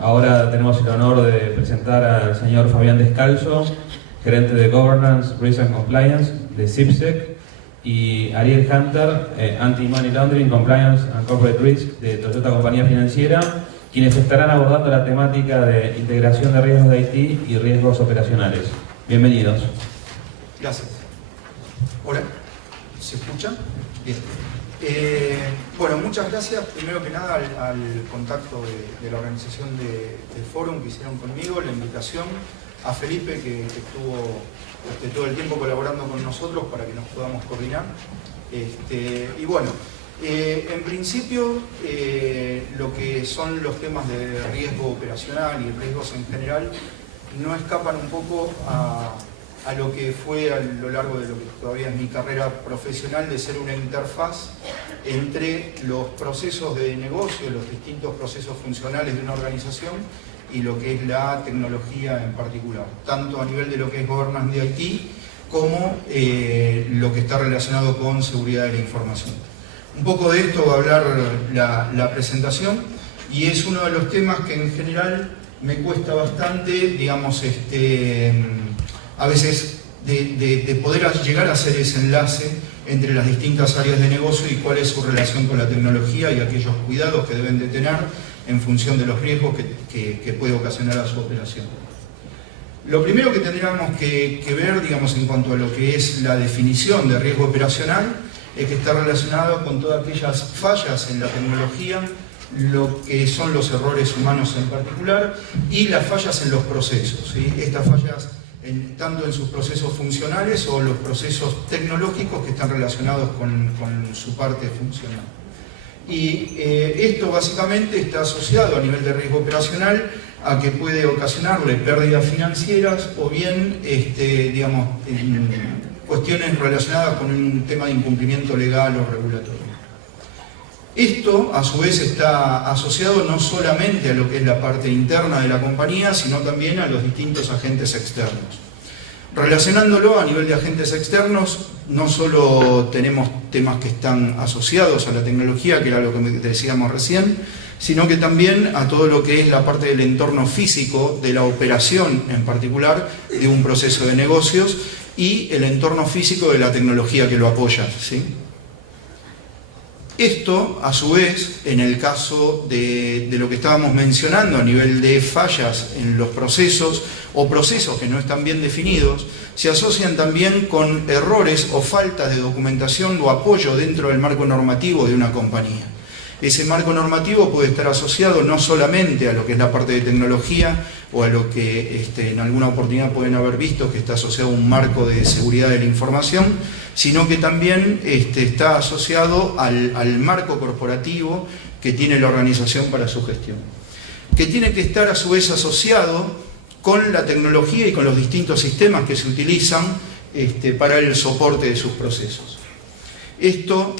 Ahora tenemos el honor de presentar al señor Fabián Descalzo, gerente de Governance, Risk and Compliance de CIPSEC, y Ariel Hunter, Anti-Money Laundering, Compliance and Corporate Risk de Toyota Compañía Financiera, quienes estarán abordando la temática de integración de riesgos de IT y riesgos operacionales. Bienvenidos. Gracias. Hola, ¿se escucha? Bien. Bueno, muchas gracias primero que nada al contacto de la organización del Fórum que hicieron conmigo, la invitación, a Felipe que estuvo todo el tiempo colaborando con nosotros para que nos podamos coordinar. Y bueno, en principio lo que son los temas de riesgo operacional y riesgos en general no escapan un poco a lo que fue a lo largo de lo que todavía es mi carrera profesional, de ser una interfaz entre los procesos de negocio, los distintos procesos funcionales de una organización y lo que es la tecnología en particular, tanto a nivel de lo que es governance de IT como lo que está relacionado con seguridad de la información. Un poco de esto va a hablar la presentación, y es uno de los temas que en general me cuesta bastante, digamos, a veces de poder llegar a hacer ese enlace entre las distintas áreas de negocio y cuál es su relación con la tecnología y aquellos cuidados que deben de tener en función de los riesgos que puede ocasionar a su operación. Lo primero que tendríamos que ver, digamos, en cuanto a lo que es la definición de riesgo operacional, es que está relacionado con todas aquellas fallas en la tecnología, lo que son los errores humanos en particular, y las fallas en los procesos, ¿sí? Estas fallas tanto en sus procesos funcionales o los procesos tecnológicos que están relacionados con su parte funcional. Y esto básicamente está asociado a nivel de riesgo operacional a que puede ocasionarle pérdidas financieras o bien, digamos, cuestiones relacionadas con un tema de incumplimiento legal o regulatorio. Esto, a su vez, está asociado no solamente a lo que es la parte interna de la compañía, sino también a los distintos agentes externos. Relacionándolo a nivel de agentes externos, no solo tenemos temas que están asociados a la tecnología, que era lo que decíamos recién, sino que también a todo lo que es la parte del entorno físico, de la operación en particular, de un proceso de negocios, y el entorno físico de la tecnología que lo apoya, ¿sí? Esto, a su vez, en el caso de lo que estábamos mencionando a nivel de fallas en los procesos o procesos que no están bien definidos, se asocian también con errores o faltas de documentación o apoyo dentro del marco normativo de una compañía. Ese marco normativo puede estar asociado no solamente a lo que es la parte de tecnología o a lo que en alguna oportunidad pueden haber visto que está asociado a un marco de seguridad de la información, sino que también está asociado al marco corporativo que tiene la organización para su gestión, que tiene que estar a su vez asociado con la tecnología y con los distintos sistemas que se utilizan para el soporte de sus procesos. Esto,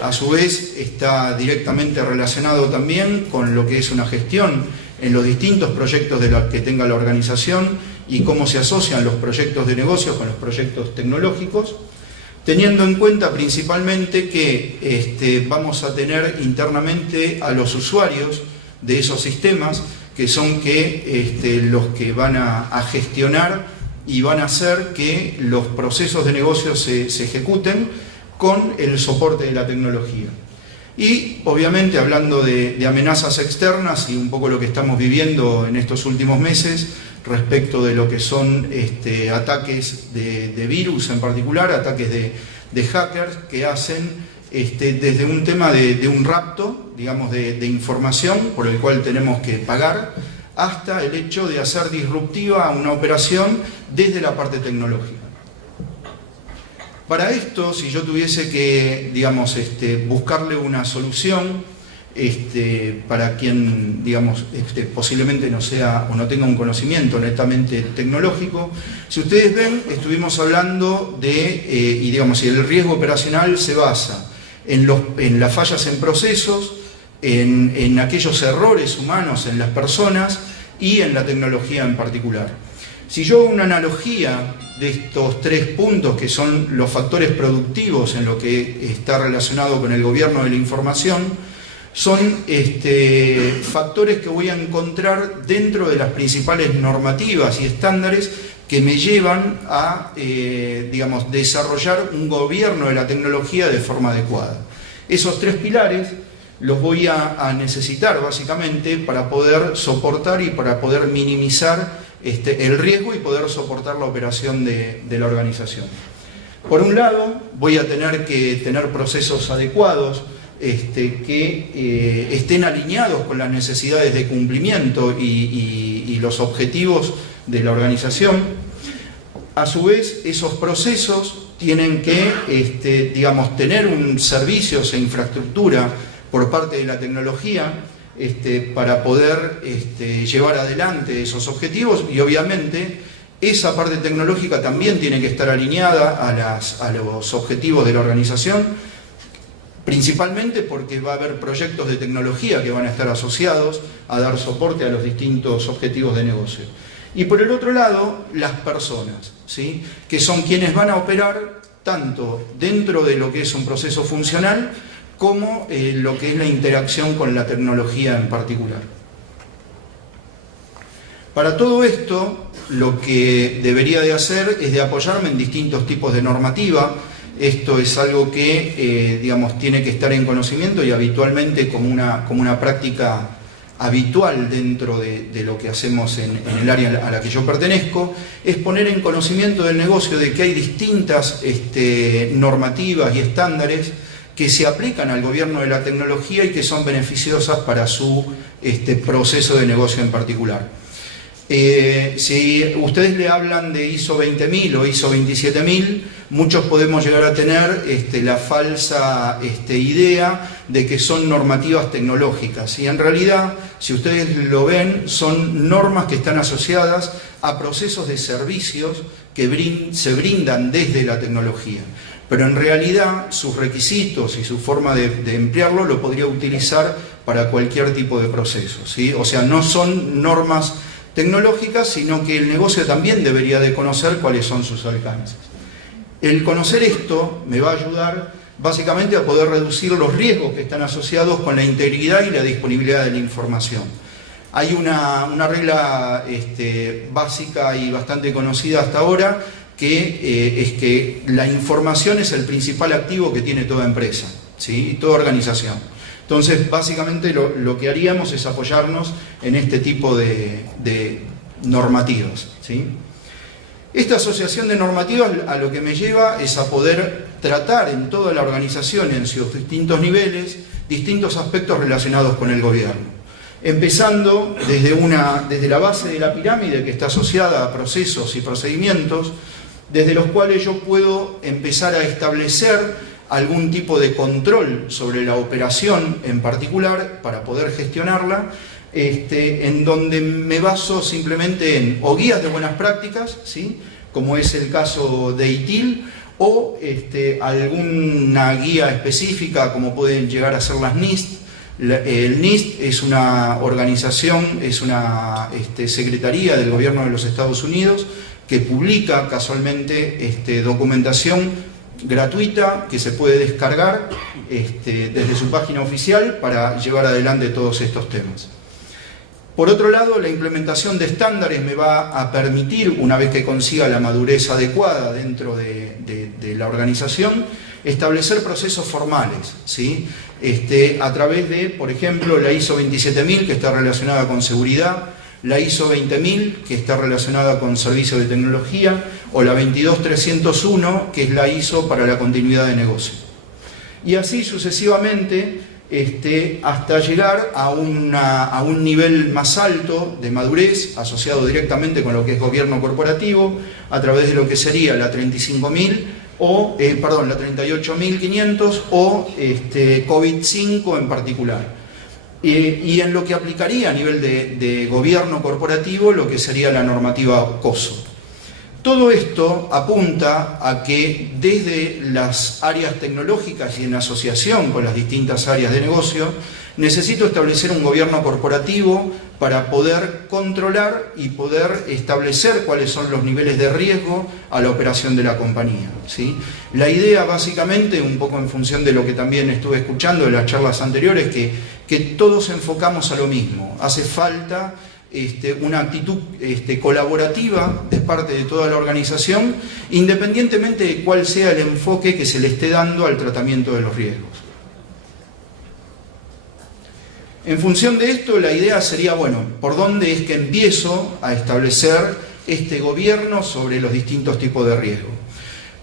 a su vez, está directamente relacionado también con lo que es una gestión en los distintos proyectos que tenga la organización y cómo se asocian los proyectos de negocio con los proyectos tecnológicos, teniendo en cuenta principalmente que vamos a tener internamente a los usuarios de esos sistemas, que son los que van a gestionar y van a hacer que los procesos de negocio se ejecuten con el soporte de la tecnología. Y obviamente, hablando de amenazas externas y un poco lo que estamos viviendo en estos últimos meses respecto de lo que son ataques de virus en particular, ataques de hackers que hacen desde un tema de un rapto, digamos, de información por el cual tenemos que pagar, hasta el hecho de hacer disruptiva una operación desde la parte tecnológica. Para esto, si yo tuviese que, digamos, buscarle una solución para quien, digamos, posiblemente no sea o no tenga un conocimiento netamente tecnológico, si ustedes ven, estuvimos hablando y digamos, si el riesgo operacional se basa en las fallas en procesos, en aquellos errores humanos en las personas y en la tecnología en particular. Si yo hago una analogía de estos tres puntos que son los factores productivos en lo que está relacionado con el gobierno de la información, son factores que voy a encontrar dentro de las principales normativas y estándares que me llevan a, digamos, desarrollar un gobierno de la tecnología de forma adecuada. Esos tres pilares los voy a necesitar básicamente para poder soportar y para poder minimizar el riesgo y poder soportar la operación de la organización. Por un lado, voy a tener que tener procesos adecuados que estén alineados con las necesidades de cumplimiento y los objetivos de la organización. A su vez, esos procesos tienen que, digamos, tener servicios e infraestructura por parte de la tecnología para poder llevar adelante esos objetivos, y obviamente esa parte tecnológica también tiene que estar alineada a los objetivos de la organización, principalmente porque va a haber proyectos de tecnología que van a estar asociados a dar soporte a los distintos objetivos de negocio. Y por el otro lado, las personas, ¿sí?, que son quienes van a operar tanto dentro de lo que es un proceso funcional como lo que es la interacción con la tecnología en particular. Para todo esto, lo que debería de hacer es de apoyarme en distintos tipos de normativa. Esto es algo que, digamos, tiene que estar en conocimiento y habitualmente como una práctica habitual dentro de lo que hacemos en el área a la que yo pertenezco, es poner en conocimiento del negocio de que hay distintas normativas y estándares que se aplican al gobierno de la tecnología y que son beneficiosas para su proceso de negocio en particular. Si ustedes le hablan de ISO 20000 o ISO 27000, muchos podemos llegar a tener la falsa idea de que son normativas tecnológicas, y en realidad, si ustedes lo ven, son normas que están asociadas a procesos de servicios que se brindan desde la tecnología. Pero en realidad sus requisitos y su forma de emplearlo lo podría utilizar para cualquier tipo de proceso, ¿sí? O sea, no son normas tecnológicas, sino que el negocio también debería de conocer cuáles son sus alcances. El conocer esto me va a ayudar básicamente a poder reducir los riesgos que están asociados con la integridad y la disponibilidad de la información. Hay una regla básica y bastante conocida hasta ahora, que es que la información es el principal activo que tiene toda empresa, ¿sí?, y toda organización. Entonces, básicamente lo que haríamos es apoyarnos en este tipo de normativas, ¿sí? Esta asociación de normativas a lo que me lleva es a poder tratar en toda la organización, en sus distintos niveles, distintos aspectos relacionados con el gobierno. Empezando desde la base de la pirámide, que está asociada a procesos y procedimientos, desde los cuales yo puedo empezar a establecer algún tipo de control sobre la operación en particular para poder gestionarla, en donde me baso simplemente en o guías de buenas prácticas, ¿sí?, como es el caso de ITIL, o alguna guía específica como pueden llegar a ser las NIST. El NIST es una organización, es una secretaría del gobierno de los Estados Unidos que publica casualmente documentación gratuita que se puede descargar desde su página oficial para llevar adelante todos estos temas. Por otro lado, la implementación de estándares me va a permitir, una vez que consiga la madurez adecuada dentro de la organización, establecer procesos formales, ¿sí?, a través de, por ejemplo, la ISO 27000, que está relacionada con seguridad, la ISO 20000, que está relacionada con servicios de tecnología, o la 22301, que es la ISO para la continuidad de negocio. Y así sucesivamente, hasta llegar a un nivel más alto de madurez, asociado directamente con lo que es gobierno corporativo, a través de lo que sería la 35000, la 38500 o COVID-5 en particular. Y en lo que aplicaría a nivel de gobierno corporativo, lo que sería la normativa COSO. Todo esto apunta a que desde las áreas tecnológicas y en asociación con las distintas áreas de negocio, necesito establecer un gobierno corporativo para poder controlar y poder establecer cuáles son los niveles de riesgo a la operación de la compañía, ¿sí? La idea básicamente, un poco en función de lo que también estuve escuchando en las charlas anteriores, que que todos enfocamos a lo mismo. Hace falta una actitud colaborativa de parte de toda la organización, independientemente de cuál sea el enfoque que se le esté dando al tratamiento de los riesgos. En función de esto, la idea sería, bueno, ¿por dónde es que empiezo a establecer este gobierno sobre los distintos tipos de riesgo?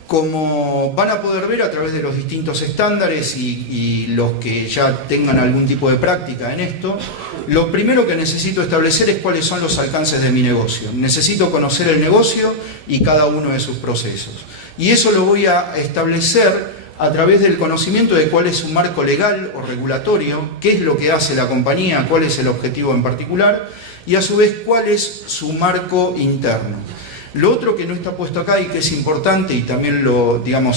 Como van a poder ver a través de los distintos estándares y los que ya tengan algún tipo de práctica en esto, lo primero que necesito establecer es cuáles son los alcances de mi negocio. Necesito conocer el negocio y cada uno de sus procesos. Y eso lo voy a establecer a través del conocimiento de cuál es su marco legal o regulatorio, qué es lo que hace la compañía, cuál es el objetivo en particular, y a su vez cuál es su marco interno. Lo otro que no está puesto acá y que es importante y también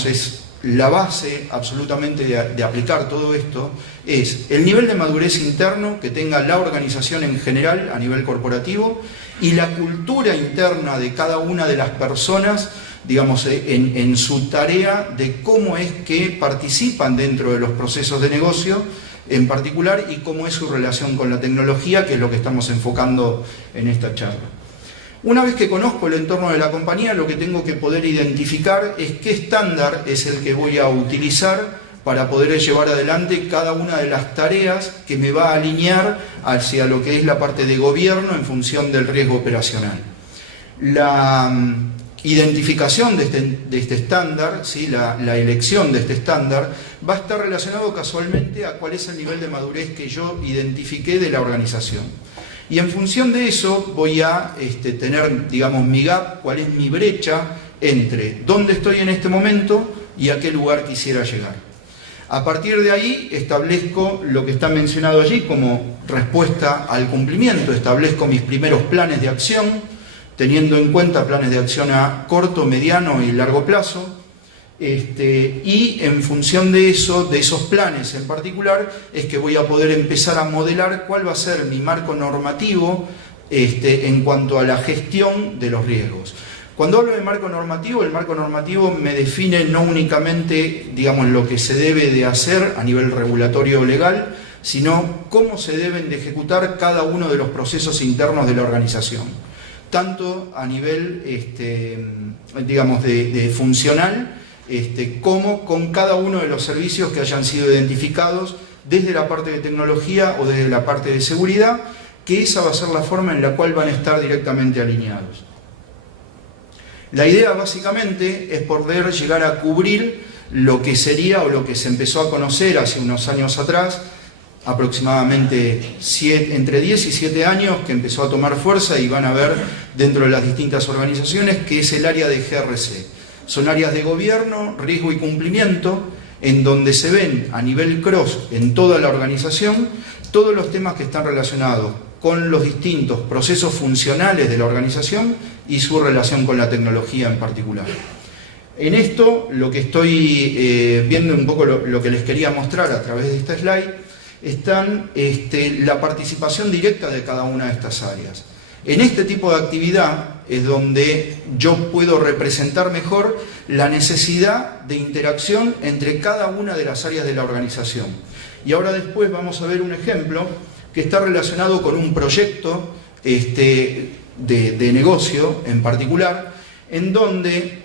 es la base absolutamente de aplicar todo esto, es el nivel de madurez interno que tenga la organización en general a nivel corporativo y la cultura interna de cada una de las personas, en su tarea de cómo es que participan dentro de los procesos de negocio en particular y cómo es su relación con la tecnología, que es lo que estamos enfocando en esta charla. Una vez que conozco el entorno de la compañía, lo que tengo que poder identificar es qué estándar es el que voy a utilizar para poder llevar adelante cada una de las tareas que me va a alinear hacia lo que es la parte de gobierno en función del riesgo operacional. La identificación de este estándar, ¿sí? la elección de este estándar, va a estar relacionado casualmente a cuál es el nivel de madurez que yo identifiqué de la organización. Y en función de eso voy a tener, mi gap, cuál es mi brecha entre dónde estoy en este momento y a qué lugar quisiera llegar. A partir de ahí establezco lo que está mencionado allí como respuesta al cumplimiento, establezco mis primeros planes de acción, teniendo en cuenta planes de acción a corto, mediano y largo plazo, y en función de eso, de esos planes en particular, es que voy a poder empezar a modelar cuál va a ser mi marco normativo en cuanto a la gestión de los riesgos. Cuando hablo de marco normativo, el marco normativo me define no únicamente, lo que se debe de hacer a nivel regulatorio o legal, sino cómo se deben de ejecutar cada uno de los procesos internos de la organización, tanto a nivel, de funcional, como con cada uno de los servicios que hayan sido identificados desde la parte de tecnología o desde la parte de seguridad, que esa va a ser la forma en la cual van a estar directamente alineados. La idea básicamente es poder llegar a cubrir lo que sería o lo que se empezó a conocer hace unos años atrás, aproximadamente entre 10 y 7 años, que empezó a tomar fuerza y van a ver dentro de las distintas organizaciones, que es el área de GRC. Son áreas de gobierno, riesgo y cumplimiento, en donde se ven a nivel cross en toda la organización todos los temas que están relacionados con los distintos procesos funcionales de la organización y su relación con la tecnología en particular. En esto, lo que estoy viendo un poco lo que les quería mostrar a través de esta slide, están la participación directa de cada una de estas áreas. En este tipo de actividad es donde yo puedo representar mejor la necesidad de interacción entre cada una de las áreas de la organización. Y ahora después vamos a ver un ejemplo que está relacionado con un proyecto de negocio en particular, en donde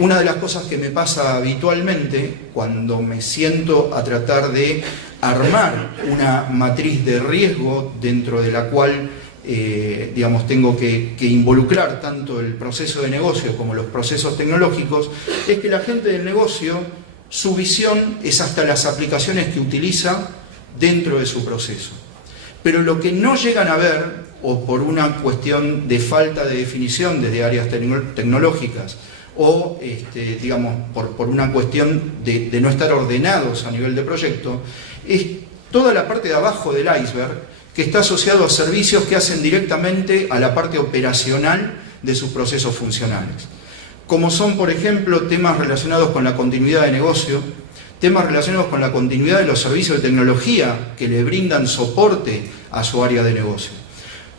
una de las cosas que me pasa habitualmente cuando me siento a tratar de armar una matriz de riesgo dentro de la cual tengo que involucrar tanto el proceso de negocio como los procesos tecnológicos, es que la gente del negocio, su visión es hasta las aplicaciones que utiliza dentro de su proceso. Pero lo que no llegan a ver, o por una cuestión de falta de definición desde áreas tecnológicas, o por una cuestión de no estar ordenados a nivel de proyecto, es toda la parte de abajo del iceberg, que está asociado a servicios que hacen directamente a la parte operacional de sus procesos funcionales. Como son, por ejemplo, temas relacionados con la continuidad de negocio, temas relacionados con la continuidad de los servicios de tecnología que le brindan soporte a su área de negocio.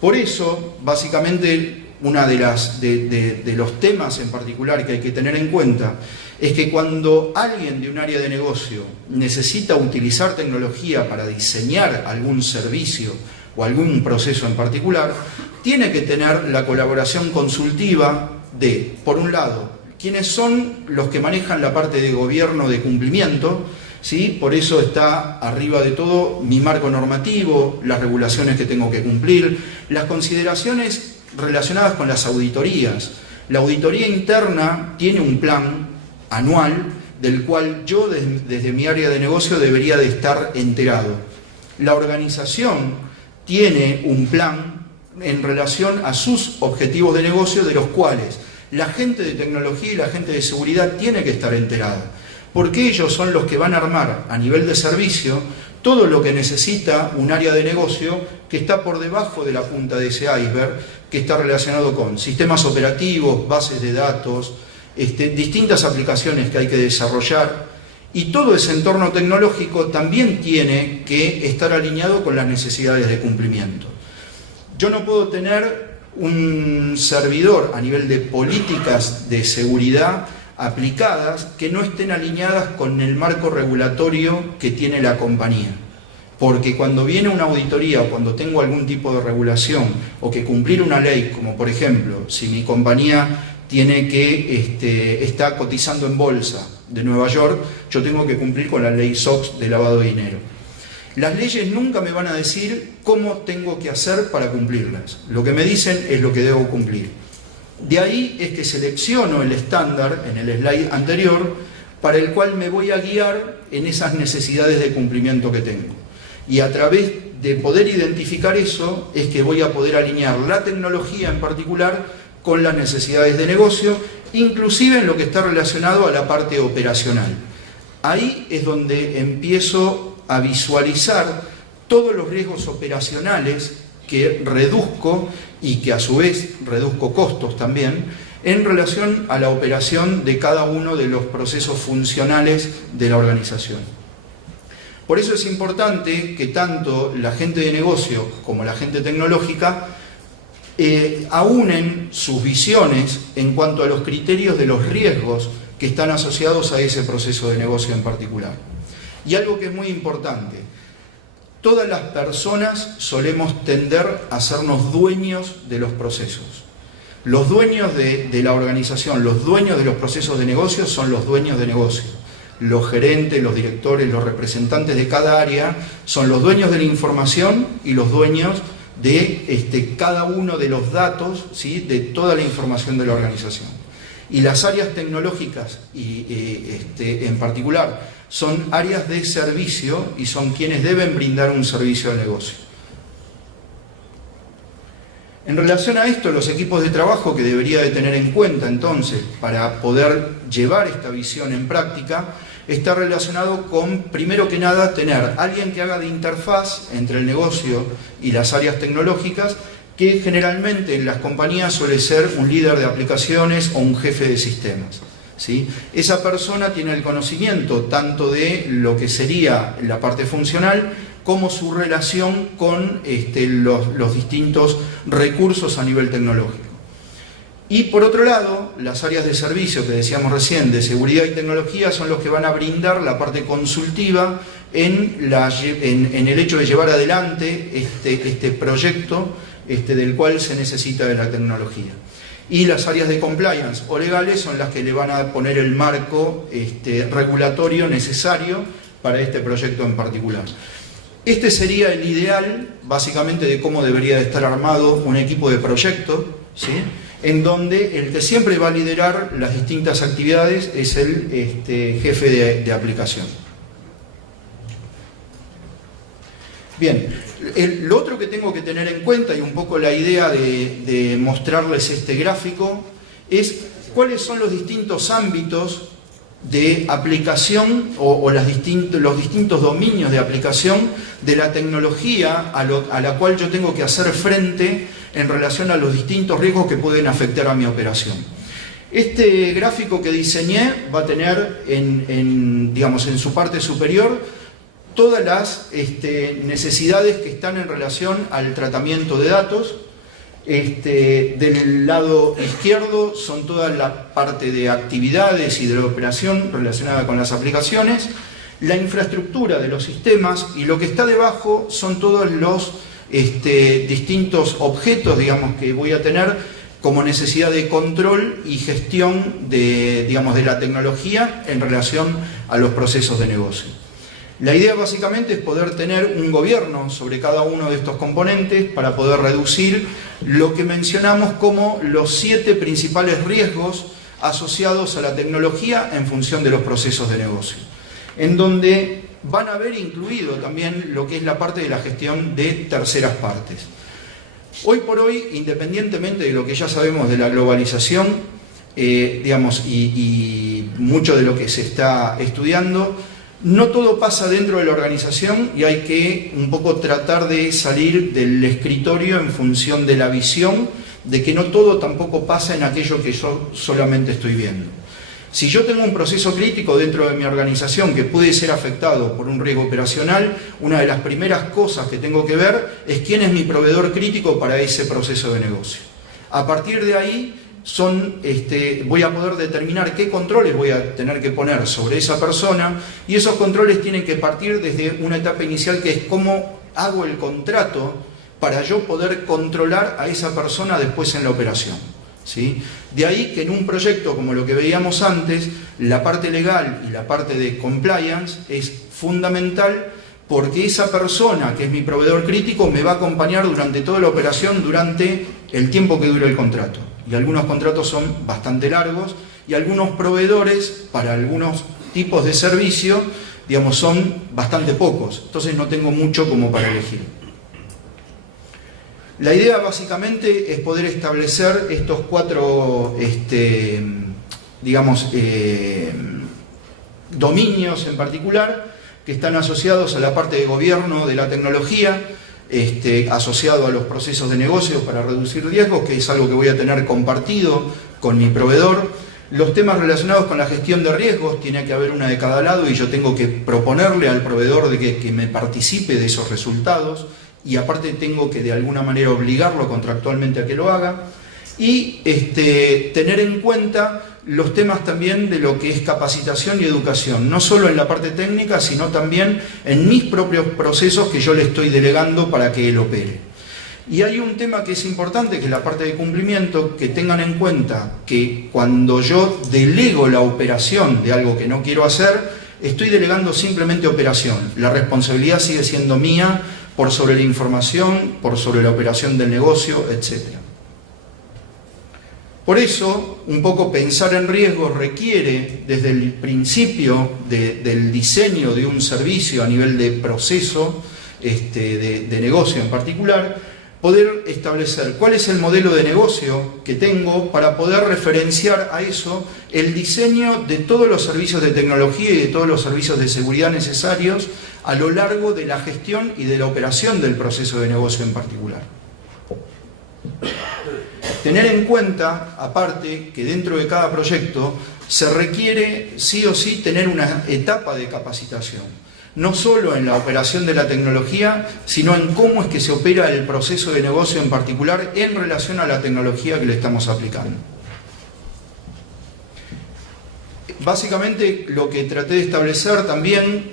Por eso, básicamente, uno de los temas en particular que hay que tener en cuenta es que cuando alguien de un área de negocio necesita utilizar tecnología para diseñar algún servicio o algún proceso en particular, tiene que tener la colaboración consultiva de, por un lado, quiénes son los que manejan la parte de gobierno de cumplimiento, ¿sí? Por eso está arriba de todo mi marco normativo, las regulaciones que tengo que cumplir, las consideraciones relacionadas con las auditorías. La auditoría interna tiene un plan anual del cual yo desde mi área de negocio debería de estar enterado. La organización tiene un plan en relación a sus objetivos de negocio, de los cuales la gente de tecnología y la gente de seguridad tiene que estar enterada, porque ellos son los que van a armar a nivel de servicio todo lo que necesita un área de negocio que está por debajo de la punta de ese iceberg, que está relacionado con sistemas operativos, bases de datos, distintas aplicaciones que hay que desarrollar, y todo ese entorno tecnológico también tiene que estar alineado con las necesidades de cumplimiento. Yo no puedo tener un servidor a nivel de políticas de seguridad aplicadas que no estén alineadas con el marco regulatorio que tiene la compañía. Porque cuando viene una auditoría o cuando tengo algún tipo de regulación o que cumplir una ley, como por ejemplo, si mi compañía tiene que está cotizando en bolsa de Nueva York, yo tengo que cumplir con la ley SOX de lavado de dinero. Las leyes nunca me van a decir cómo tengo que hacer para cumplirlas. Lo que me dicen es lo que debo cumplir. De ahí es que selecciono el estándar en el slide anterior para el cual me voy a guiar en esas necesidades de cumplimiento que tengo. Y a través de poder identificar eso es que voy a poder alinear la tecnología en particular con las necesidades de negocio, inclusive en lo que está relacionado a la parte operacional. Ahí es donde empiezo a visualizar todos los riesgos operacionales que reduzco y que a su vez reduzco costos también en relación a la operación de cada uno de los procesos funcionales de la organización. Por eso es importante que tanto la gente de negocio como la gente tecnológica aúnen sus visiones en cuanto a los criterios de los riesgos que están asociados a ese proceso de negocio en particular. Y algo que es muy importante, todas las personas solemos tender a sernos dueños de los procesos. Los dueños de la organización, los dueños de los procesos de negocio son los dueños de negocio. Los gerentes, los directores, los representantes de cada área son los dueños de la información y los dueños de cada uno de los datos, ¿sí?, de toda la información de la organización. Y las áreas tecnológicas, en particular, son áreas de servicio y son quienes deben brindar un servicio al negocio. En relación a esto, los equipos de trabajo que debería de tener en cuenta entonces para poder llevar esta visión en práctica está relacionado con, primero que nada, tener alguien que haga de interfaz entre el negocio y las áreas tecnológicas, que generalmente en las compañías suele ser un líder de aplicaciones o un jefe de sistemas, ¿sí? Esa persona tiene el conocimiento tanto de lo que sería la parte funcional como su relación con los distintos recursos a nivel tecnológico. Y por otro lado, las áreas de servicio que decíamos recién, de seguridad y tecnología, son los que van a brindar la parte consultiva en el hecho de llevar adelante este proyecto del cual se necesita de la tecnología. Y las áreas de compliance o legales son las que le van a poner el marco regulatorio necesario para este proyecto en particular. Este sería el ideal, básicamente, de cómo debería de estar armado un equipo de proyecto, ¿sí?, en donde el que siempre va a liderar las distintas actividades es el jefe de aplicación. Bien, lo otro que tengo que tener en cuenta, y un poco la idea de mostrarles este gráfico, es cuáles son los distintos ámbitos de aplicación o los distintos dominios de aplicación de la tecnología a la cual yo tengo que hacer frente en relación a los distintos riesgos que pueden afectar a mi operación. Este gráfico que diseñé va a tener en su parte superior todas las necesidades que están en relación al tratamiento de datos, Del lado izquierdo son toda la parte de actividades y de la operación relacionada con las aplicaciones, la infraestructura de los sistemas, y lo que está debajo son todos los distintos objetos, digamos, que voy a tener como necesidad de control y gestión de la tecnología en relación a los procesos de negocio. La idea básicamente es poder tener un gobierno sobre cada uno de estos componentes para poder reducir lo que mencionamos como los 7 principales riesgos asociados a la tecnología en función de los procesos de negocio, en donde van a haber incluido también lo que es la parte de la gestión de terceras partes. Hoy por hoy, independientemente de lo que ya sabemos de la globalización, y mucho de lo que se está estudiando, no todo pasa dentro de la organización y hay que un poco tratar de salir del escritorio en función de la visión de que no todo tampoco pasa en aquello que yo solamente estoy viendo. Si yo tengo un proceso crítico dentro de mi organización que puede ser afectado por un riesgo operacional, una de las primeras cosas que tengo que ver es quién es mi proveedor crítico para ese proceso de negocio. A partir de ahí voy a poder determinar qué controles voy a tener que poner sobre esa persona, y esos controles tienen que partir desde una etapa inicial que es cómo hago el contrato para yo poder controlar a esa persona después en la operación. ¿Sí? De ahí que en un proyecto como lo que veíamos antes, la parte legal y la parte de compliance es fundamental, porque esa persona que es mi proveedor crítico me va a acompañar durante toda la operación, durante el tiempo que dure el contrato. Y algunos contratos son bastante largos y algunos proveedores para algunos tipos de servicio, son bastante pocos. Entonces no tengo mucho como para elegir. La idea básicamente es poder establecer estos 4 dominios en particular que están asociados a la parte de gobierno de la tecnología, asociado a los procesos de negocio para reducir riesgos, que es algo que voy a tener compartido con mi proveedor. Los temas relacionados con la gestión de riesgos, tiene que haber una de cada lado y yo tengo que proponerle al proveedor de que me participe de esos resultados. Y aparte tengo que de alguna manera obligarlo contractualmente a que lo haga, y tener en cuenta los temas también de lo que es capacitación y educación, no solo en la parte técnica, sino también en mis propios procesos que yo le estoy delegando para que él opere. Y hay un tema que es importante, que es la parte de cumplimiento, que tengan en cuenta que cuando yo delego la operación de algo que no quiero hacer, estoy delegando simplemente operación. La responsabilidad sigue siendo mía, por sobre la información, por sobre la operación del negocio, etc. Por eso, un poco pensar en riesgos requiere, desde el principio del diseño de un servicio a nivel de proceso, de negocio en particular, poder establecer cuál es el modelo de negocio que tengo para poder referenciar a eso el diseño de todos los servicios de tecnología y de todos los servicios de seguridad necesarios a lo largo de la gestión y de la operación del proceso de negocio en particular. Tener en cuenta, aparte, que dentro de cada proyecto se requiere sí o sí tener una etapa de capacitación, no solo en la operación de la tecnología, sino en cómo es que se opera el proceso de negocio en particular en relación a la tecnología que le estamos aplicando. Básicamente lo que traté de establecer también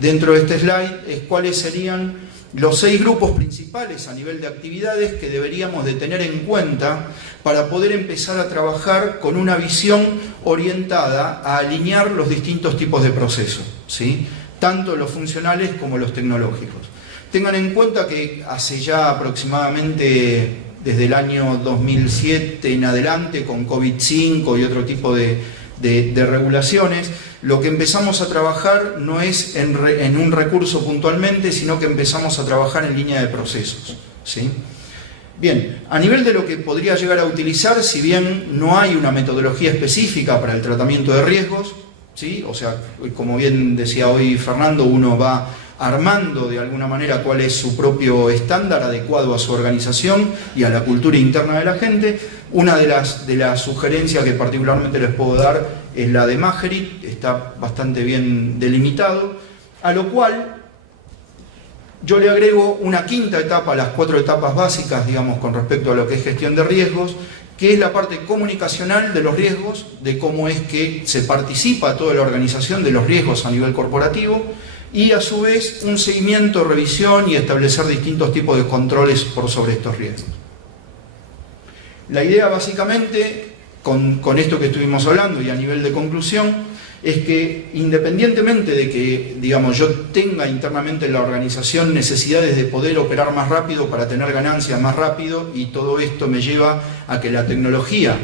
dentro de este slide es cuáles serían los 6 grupos principales a nivel de actividades que deberíamos de tener en cuenta para poder empezar a trabajar con una visión orientada a alinear los distintos tipos de procesos, ¿sí? Tanto los funcionales como los tecnológicos. Tengan en cuenta que hace ya aproximadamente desde el año 2007 en adelante, con COVID-5 y otro tipo de regulaciones, lo que empezamos a trabajar no es en un recurso puntualmente, sino que empezamos a trabajar en línea de procesos, ¿sí? Bien, a nivel de lo que podría llegar a utilizar, si bien no hay una metodología específica para el tratamiento de riesgos, ¿sí? O sea, como bien decía hoy Fernando, uno va armando de alguna manera cuál es su propio estándar adecuado a su organización y a la cultura interna de la gente. Una de las sugerencias que particularmente les puedo dar es la de Majerit, está bastante bien delimitado, a lo cual Yo le agrego una quinta etapa a las 4 etapas básicas, digamos, con respecto a lo que es gestión de riesgos, que es la parte comunicacional de los riesgos, de cómo es que se participa toda la organización de los riesgos a nivel corporativo, y a su vez un seguimiento, revisión y establecer distintos tipos de controles por sobre estos riesgos. La idea básicamente, con esto que estuvimos hablando y a nivel de conclusión, es que independientemente de que, digamos, yo tenga internamente en la organización necesidades de poder operar más rápido para tener ganancias más rápido, y todo esto me lleva a que la tecnología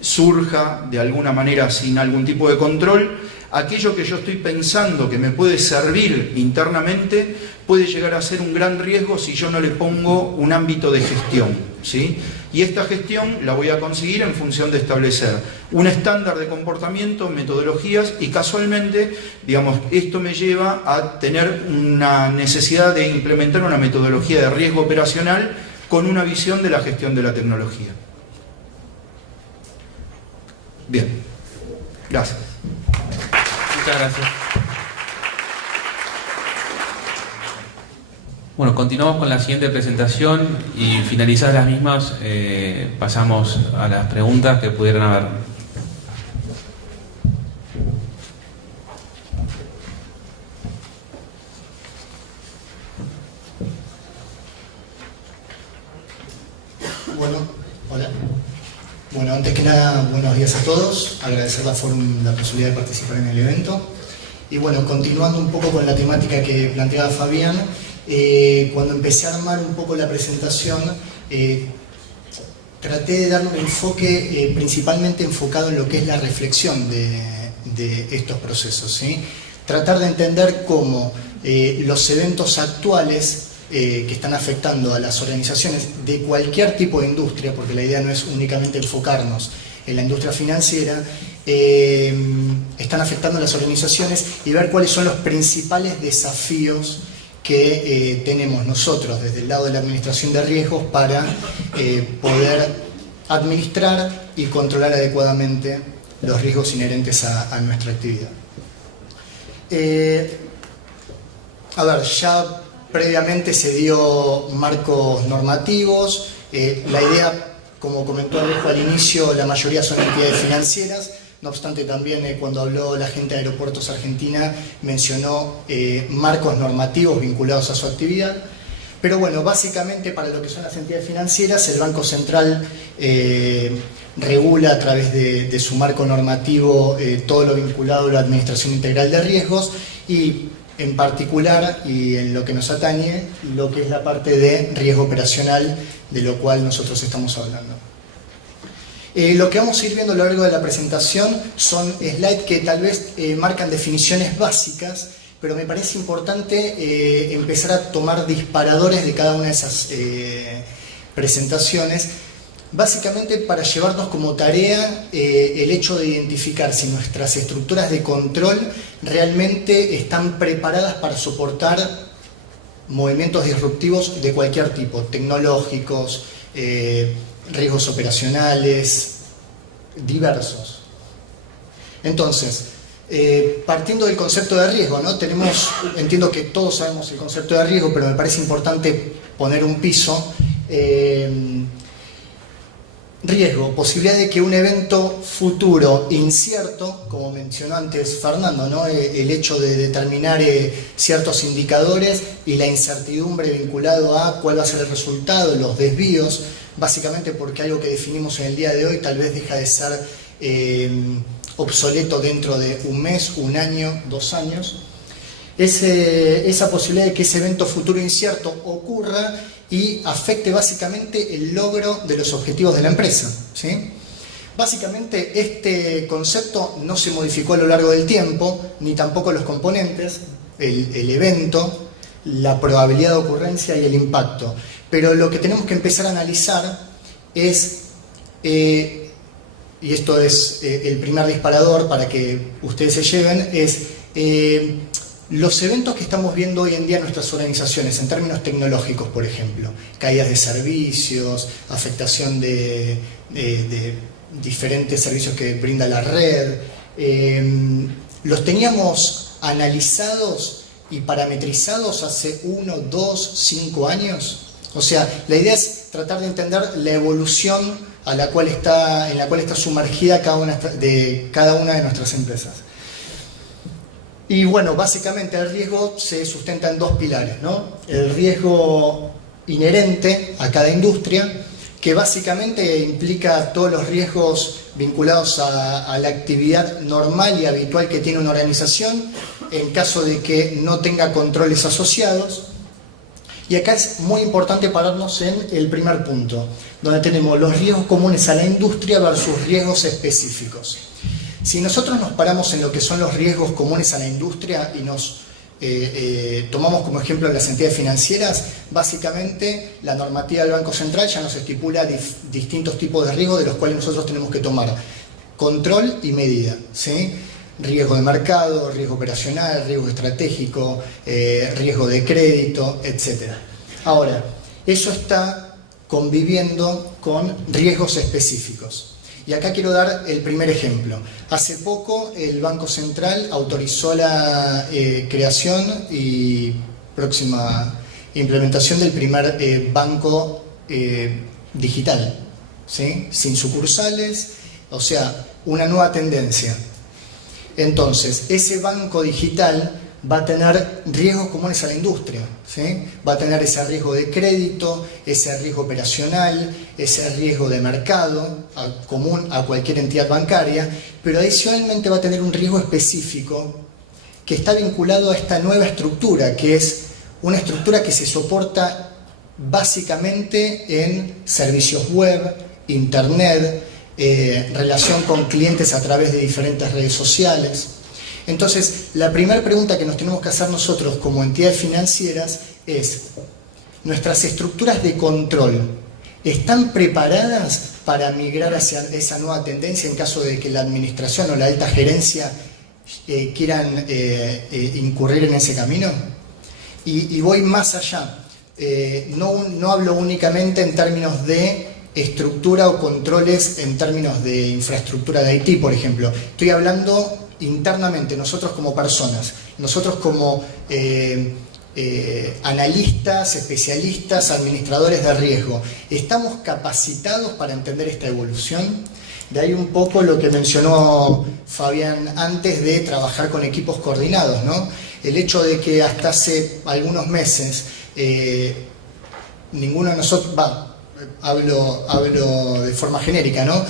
surja de alguna manera sin algún tipo de control, aquello que yo estoy pensando que me puede servir internamente puede llegar a ser un gran riesgo si yo no le pongo un ámbito de gestión, ¿sí? Y esta gestión la voy a conseguir en función de establecer un estándar de comportamiento, metodologías, y casualmente, digamos, esto me lleva a tener una necesidad de implementar una metodología de riesgo operacional con una visión de la gestión de la tecnología. Bien, gracias. Muchas gracias. Bueno, continuamos con la siguiente presentación y finalizadas las mismas, pasamos a las preguntas que pudieran haber. Bueno, hola. Bueno, antes que nada, buenos días a todos. Agradecer la posibilidad de participar en el evento. Y bueno, continuando un poco con la temática que planteaba Fabián, cuando empecé a armar un poco la presentación, traté de darle un enfoque principalmente enfocado en lo que es la reflexión de estos procesos, ¿sí? Tratar de entender cómo los eventos actuales que están afectando a las organizaciones de cualquier tipo de industria, porque la idea no es únicamente enfocarnos en la industria financiera, están afectando a las organizaciones, y ver cuáles son los principales desafíos que tenemos nosotros desde el lado de la administración de riesgos para poder administrar y controlar adecuadamente los riesgos inherentes a nuestra actividad. A ver, ya previamente se dio marcos normativos. La idea, como comentó Alejo al inicio, la mayoría son entidades financieras. No obstante, también cuando habló la gente de Aeropuertos Argentina mencionó marcos normativos vinculados a su actividad. Pero bueno, básicamente para lo que son las entidades financieras, el Banco Central regula a través de su marco normativo todo lo vinculado a la administración integral de riesgos, y en particular, y en lo que nos atañe, lo que es la parte de riesgo operacional, de lo cual nosotros estamos hablando. Lo que vamos a ir viendo a lo largo de la presentación son slides que tal vez marcan definiciones básicas, pero me parece importante empezar a tomar disparadores de cada una de esas presentaciones, básicamente para llevarnos como tarea el hecho de identificar si nuestras estructuras de control realmente están preparadas para soportar movimientos disruptivos de cualquier tipo, tecnológicos, riesgos operacionales, diversos. Entonces, partiendo del concepto de riesgo, ¿no? Entiendo que todos sabemos el concepto de riesgo, pero me parece importante poner un piso. Riesgo, posibilidad de que un evento futuro incierto, como mencionó antes Fernando, ¿no? El hecho de determinar ciertos indicadores y la incertidumbre vinculado a cuál va a ser el resultado, los desvíos, básicamente porque algo que definimos en el día de hoy tal vez deja de ser obsoleto dentro de un mes, un año, 2 años. Esa posibilidad de que ese evento futuro incierto ocurra y afecte básicamente el logro de los objetivos de la empresa, ¿sí? Básicamente este concepto no se modificó a lo largo del tiempo, ni tampoco los componentes, el evento, la probabilidad de ocurrencia y el impacto. Pero lo que tenemos que empezar a analizar es, y esto es el primer disparador para que ustedes se lleven, es los eventos que estamos viendo hoy en día en nuestras organizaciones, en términos tecnológicos, por ejemplo, caídas de servicios, afectación de diferentes servicios que brinda la red, los teníamos analizados y parametrizados hace 1, 2, 5 años? O sea, la idea es tratar de entender la evolución en la cual está sumergida cada una de nuestras empresas. Y bueno, básicamente el riesgo se sustenta en 2 pilares, ¿no? El riesgo inherente a cada industria, que básicamente implica todos los riesgos vinculados a la actividad normal y habitual que tiene una organización en caso de que no tenga controles asociados. Y acá es muy importante pararnos en el primer punto, donde tenemos los riesgos comunes a la industria versus riesgos específicos. Si nosotros nos paramos en lo que son los riesgos comunes a la industria y nos tomamos como ejemplo las entidades financieras, básicamente la normativa del Banco Central ya nos estipula distintos tipos de riesgos de los cuales nosotros tenemos que tomar control y medida, ¿sí? Riesgo de mercado, riesgo operacional, riesgo estratégico, riesgo de crédito, etc. Ahora, eso está conviviendo con riesgos específicos. Y acá quiero dar el primer ejemplo. Hace poco el Banco Central autorizó la creación y próxima implementación del primer banco digital, ¿sí? Sin sucursales, o sea, una nueva tendencia. Entonces, ese banco digital va a tener riesgos comunes a la industria, ¿sí? Va a tener ese riesgo de crédito, ese riesgo operacional, ese riesgo de mercado común a cualquier entidad bancaria, pero adicionalmente va a tener un riesgo específico que está vinculado a esta nueva estructura, que es una estructura que se soporta básicamente en servicios web, internet, relación con clientes a través de diferentes redes sociales. Entonces, la primera pregunta que nos tenemos que hacer nosotros como entidades financieras es: ¿nuestras estructuras de control están preparadas para migrar hacia esa nueva tendencia en caso de que la administración o la alta gerencia quieran incurrir en ese camino? Y voy más allá. No hablo únicamente en términos de estructura o controles en términos de infraestructura de IT, por ejemplo. Estoy hablando internamente, nosotros como personas, nosotros como analistas, especialistas, administradores de riesgo, ¿estamos capacitados para entender esta evolución? De ahí un poco lo que mencionó Fabián antes de trabajar con equipos coordinados, ¿no? El hecho de que hasta hace algunos meses ninguno de nosotros, hablo de forma genérica, ¿no?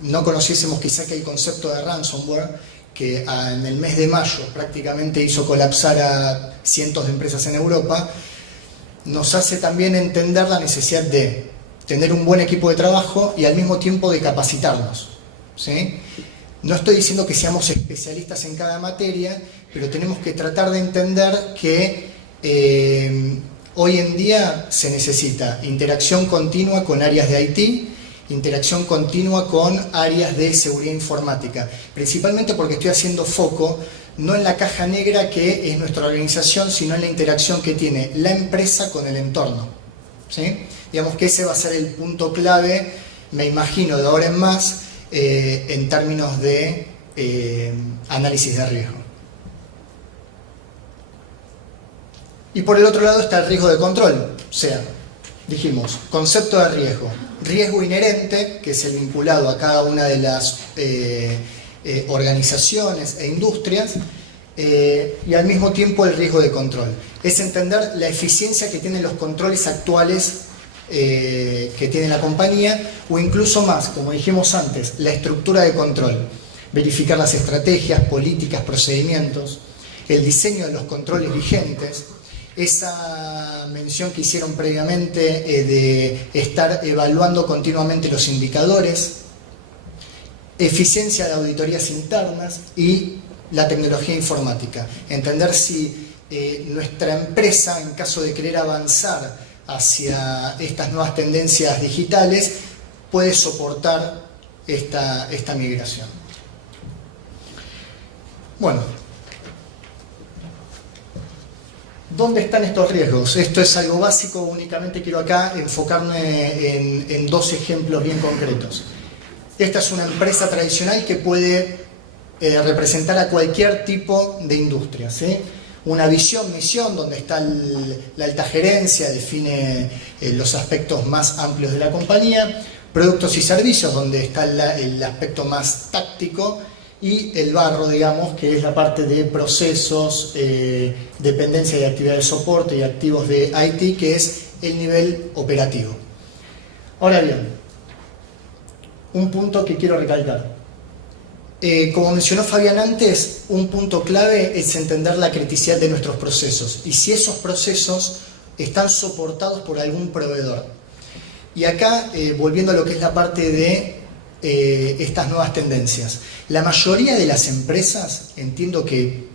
No conociésemos quizá que el concepto de ransomware, que en el mes de mayo prácticamente hizo colapsar a cientos de empresas en Europa, nos hace también entender la necesidad de tener un buen equipo de trabajo y al mismo tiempo de capacitarnos, ¿sí? No estoy diciendo que seamos especialistas en cada materia, pero tenemos que tratar de entender que hoy en día se necesita interacción continua con áreas de IT, interacción continua con áreas de seguridad informática, principalmente porque estoy haciendo foco no en la caja negra que es nuestra organización, sino en la interacción que tiene la empresa con el entorno, ¿sí? Digamos que ese va a ser el punto clave, me imagino, de ahora en más, en términos de análisis de riesgo. Y por el otro lado está el riesgo de control, o sea, dijimos, concepto de riesgo, riesgo inherente, que es el vinculado a cada una de las organizaciones e industrias, y al mismo tiempo el riesgo de control. Es entender la eficiencia que tienen los controles actuales que tiene la compañía, o incluso más, como dijimos antes, la estructura de control. Verificar las estrategias, políticas, procedimientos, el diseño de los controles vigentes, esa mención que hicieron previamente de estar evaluando continuamente los indicadores, eficiencia de auditorías internas y la tecnología informática. Entender si nuestra empresa, en caso de querer avanzar hacia estas nuevas tendencias digitales, puede soportar esta migración. Bueno, ¿dónde están estos riesgos? Esto es algo básico, únicamente quiero acá enfocarme en dos ejemplos bien concretos. Esta es una empresa tradicional que puede representar a cualquier tipo de industria, ¿sí? una visión, misión, donde está la alta gerencia, define los aspectos más amplios de la compañía, productos y servicios, donde está el aspecto más táctico, y el barro, digamos, que es la parte de procesos, dependencia de actividad de soporte y activos de IT, que es el nivel operativo. Ahora bien, un punto que quiero recalcar. Como mencionó Fabián antes, un punto clave es entender la criticidad de nuestros procesos y si esos procesos están soportados por algún proveedor. Y acá, volviendo a lo que es la parte de estas nuevas tendencias, la mayoría de las empresas, entiendo que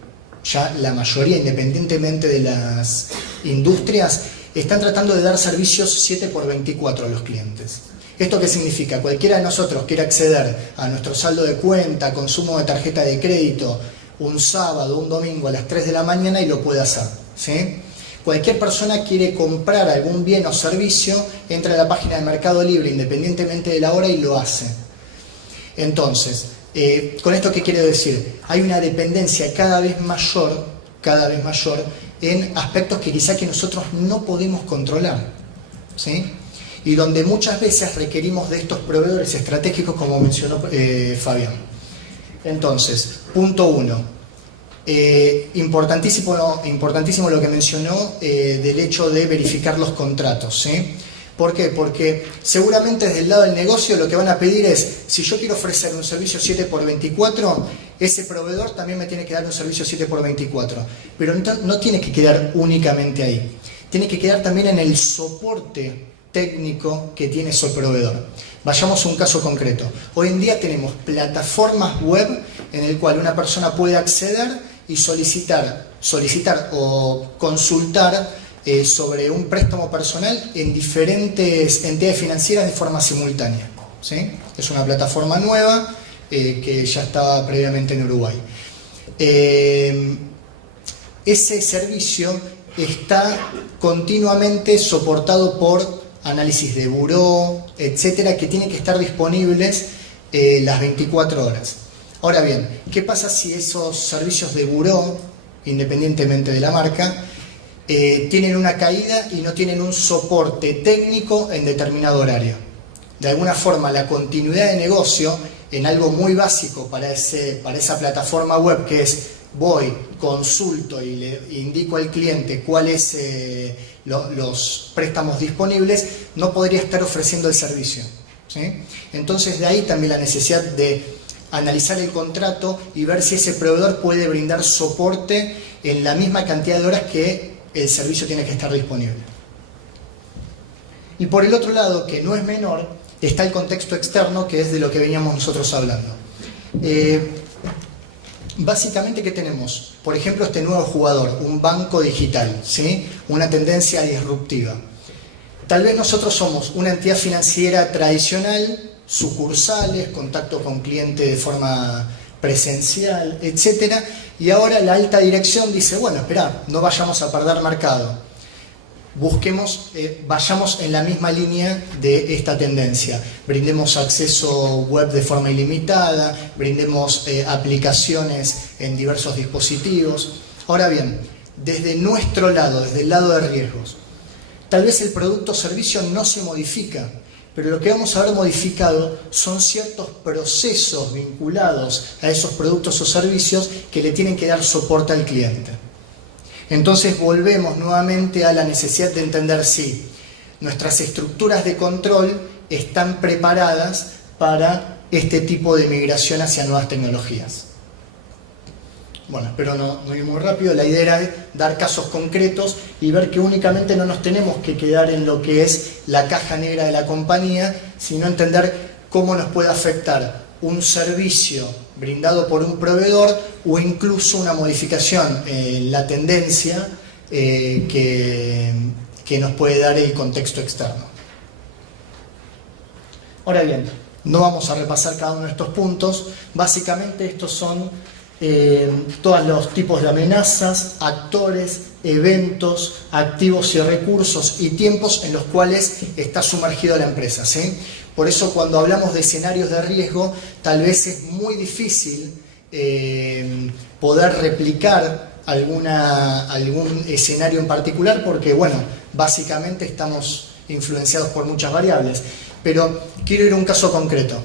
ya la mayoría, independientemente de las industrias, están tratando de dar servicios 7x24 a los clientes. ¿Esto qué significa? Cualquiera de nosotros quiere acceder a nuestro saldo de cuenta, consumo de tarjeta de crédito, un sábado, un domingo a las 3 de la mañana y lo puede hacer, ¿sí? Cualquier persona quiere comprar algún bien o servicio, entra a la página de Mercado Libre independientemente de la hora y lo hace. Entonces, ¿con esto qué quiero decir? Hay una dependencia cada vez mayor en aspectos que quizá que nosotros no podemos controlar, ¿sí? Y donde muchas veces requerimos de estos proveedores estratégicos, como mencionó Fabián. Entonces, punto 1. Importantísimo lo que mencionó del hecho de verificar los contratos, ¿sí? ¿Por qué? Porque seguramente desde el lado del negocio lo que van a pedir es, si yo quiero ofrecer un servicio 7x24, ese proveedor también me tiene que dar un servicio 7x24. Pero no tiene que quedar únicamente ahí. Tiene que quedar también en el soporte técnico que tiene ese proveedor. Vayamos a un caso concreto. Hoy en día tenemos plataformas web en el cual una persona puede acceder y solicitar o consultar sobre un préstamo personal en diferentes entidades financieras de forma simultánea, ¿sí? Es una plataforma nueva que ya estaba previamente en Uruguay. Ese servicio está continuamente soportado por análisis de buró, etcétera, que tienen que estar disponibles las 24 horas. Ahora bien, ¿qué pasa si esos servicios de buró, independientemente de la marca, tienen una caída y no tienen un soporte técnico en determinado horario? De alguna forma, la continuidad de negocio en algo muy básico para esa plataforma web, que es voy, consulto y le indico al cliente cuáles los préstamos disponibles, no podría estar ofreciendo el servicio, ¿sí? Entonces de ahí también la necesidad de analizar el contrato y ver si ese proveedor puede brindar soporte en la misma cantidad de horas que el servicio tiene que estar disponible. Y por el otro lado, que no es menor, está el contexto externo, que es de lo que veníamos nosotros hablando. Básicamente, ¿qué tenemos? Por ejemplo, este nuevo jugador, un banco digital, ¿sí? Una tendencia disruptiva. Tal vez nosotros somos una entidad financiera tradicional, sucursales, contacto con cliente de forma presencial, etcétera, y ahora la alta dirección dice, bueno, espera, no vayamos a perder mercado. Vayamos en la misma línea de esta tendencia. Brindemos acceso web de forma ilimitada, brindemos aplicaciones en diversos dispositivos. Ahora bien, desde nuestro lado, desde el lado de riesgos, tal vez el producto o servicio no se modifica, pero lo que vamos a ver modificado son ciertos procesos vinculados a esos productos o servicios que le tienen que dar soporte al cliente. Entonces volvemos nuevamente a la necesidad de entender si nuestras estructuras de control están preparadas para este tipo de migración hacia nuevas tecnologías. Bueno, espero no ir muy rápido. La idea era dar casos concretos y ver que únicamente no nos tenemos que quedar en lo que es la caja negra de la compañía, sino entender cómo nos puede afectar un servicio brindado por un proveedor o incluso una modificación en la tendencia que nos puede dar el contexto externo. Ahora bien, no vamos a repasar cada uno de estos puntos. Básicamente estos son todos los tipos de amenazas, actores, eventos, activos y recursos y tiempos en los cuales está sumergida la empresa, ¿sí? Por eso cuando hablamos de escenarios de riesgo, tal vez es muy difícil poder replicar algún escenario en particular porque, bueno, básicamente estamos influenciados por muchas variables. Pero quiero ir a un caso concreto.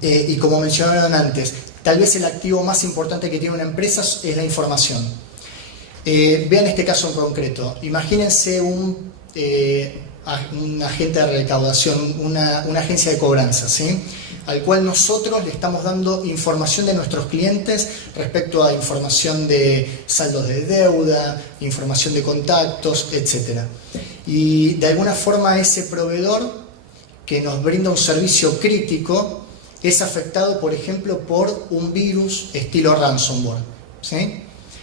Y como mencionaron antes, tal vez el activo más importante que tiene una empresa es la información. Vean este caso en concreto. Imagínense un agente de recaudación, una agencia de cobranza, ¿sí? Al cual nosotros le estamos dando información de nuestros clientes respecto a información de saldos de deuda, información de contactos, etc. Y de alguna forma ese proveedor que nos brinda un servicio crítico es afectado, por ejemplo, por un virus estilo ransomware, ¿sí?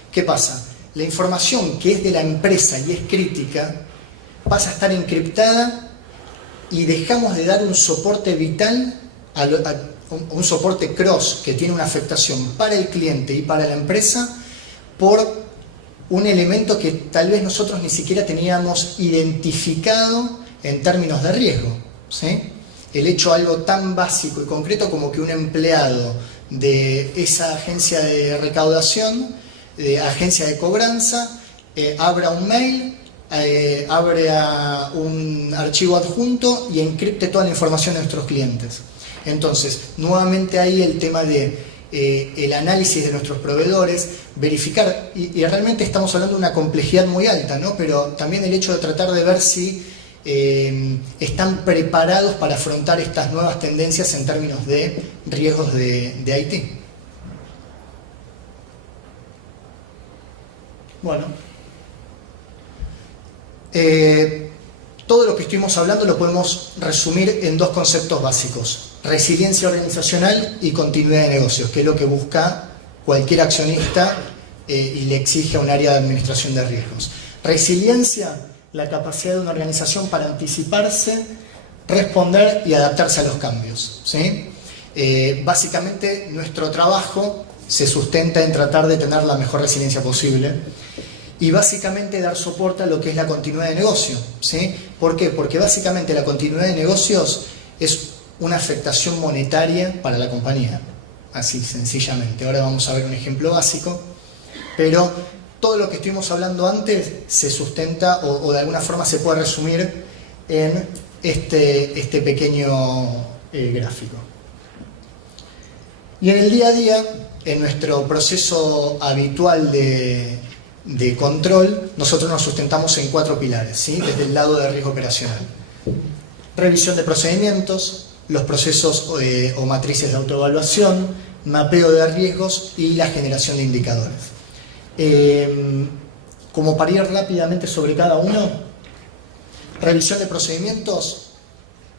¿Qué pasa? La información que es de la empresa y es crítica pasa a estar encriptada y dejamos de dar un soporte vital, un soporte cross que tiene una afectación para el cliente y para la empresa por un elemento que tal vez nosotros ni siquiera teníamos identificado en términos de riesgo, ¿sí? El hecho algo tan básico y concreto como que un empleado de esa agencia de recaudación, de agencia de cobranza, abra un mail, abra un archivo adjunto y encripte toda la información de nuestros clientes. Entonces, nuevamente ahí el tema de el análisis de nuestros proveedores, verificar, y realmente estamos hablando de una complejidad muy alta, ¿no? Pero también el hecho de tratar de ver si están preparados para afrontar estas nuevas tendencias en términos de riesgos de IT. Bueno, todo lo que estuvimos hablando lo podemos resumir en dos conceptos básicos: resiliencia organizacional y continuidad de negocios, que es lo que busca cualquier accionista y le exige a un área de administración de riesgos. Resiliencia, la capacidad de una organización para anticiparse, responder y adaptarse a los cambios, ¿sí? Básicamente nuestro trabajo se sustenta en tratar de tener la mejor resiliencia posible y básicamente dar soporte a lo que es la continuidad de negocio, ¿sí? ¿Por qué? Porque básicamente la continuidad de negocios es una afectación monetaria para la compañía, así sencillamente. Ahora vamos a ver un ejemplo básico, pero todo lo que estuvimos hablando antes se sustenta o de alguna forma se puede resumir en este pequeño gráfico. Y en el día a día, en nuestro proceso habitual de control, nosotros nos sustentamos en 4 pilares, ¿sí? Desde el lado de riesgo operacional: revisión de procedimientos, los procesos o matrices de autoevaluación, mapeo de riesgos y la generación de indicadores. Como para ir rápidamente sobre cada uno, revisión de procedimientos,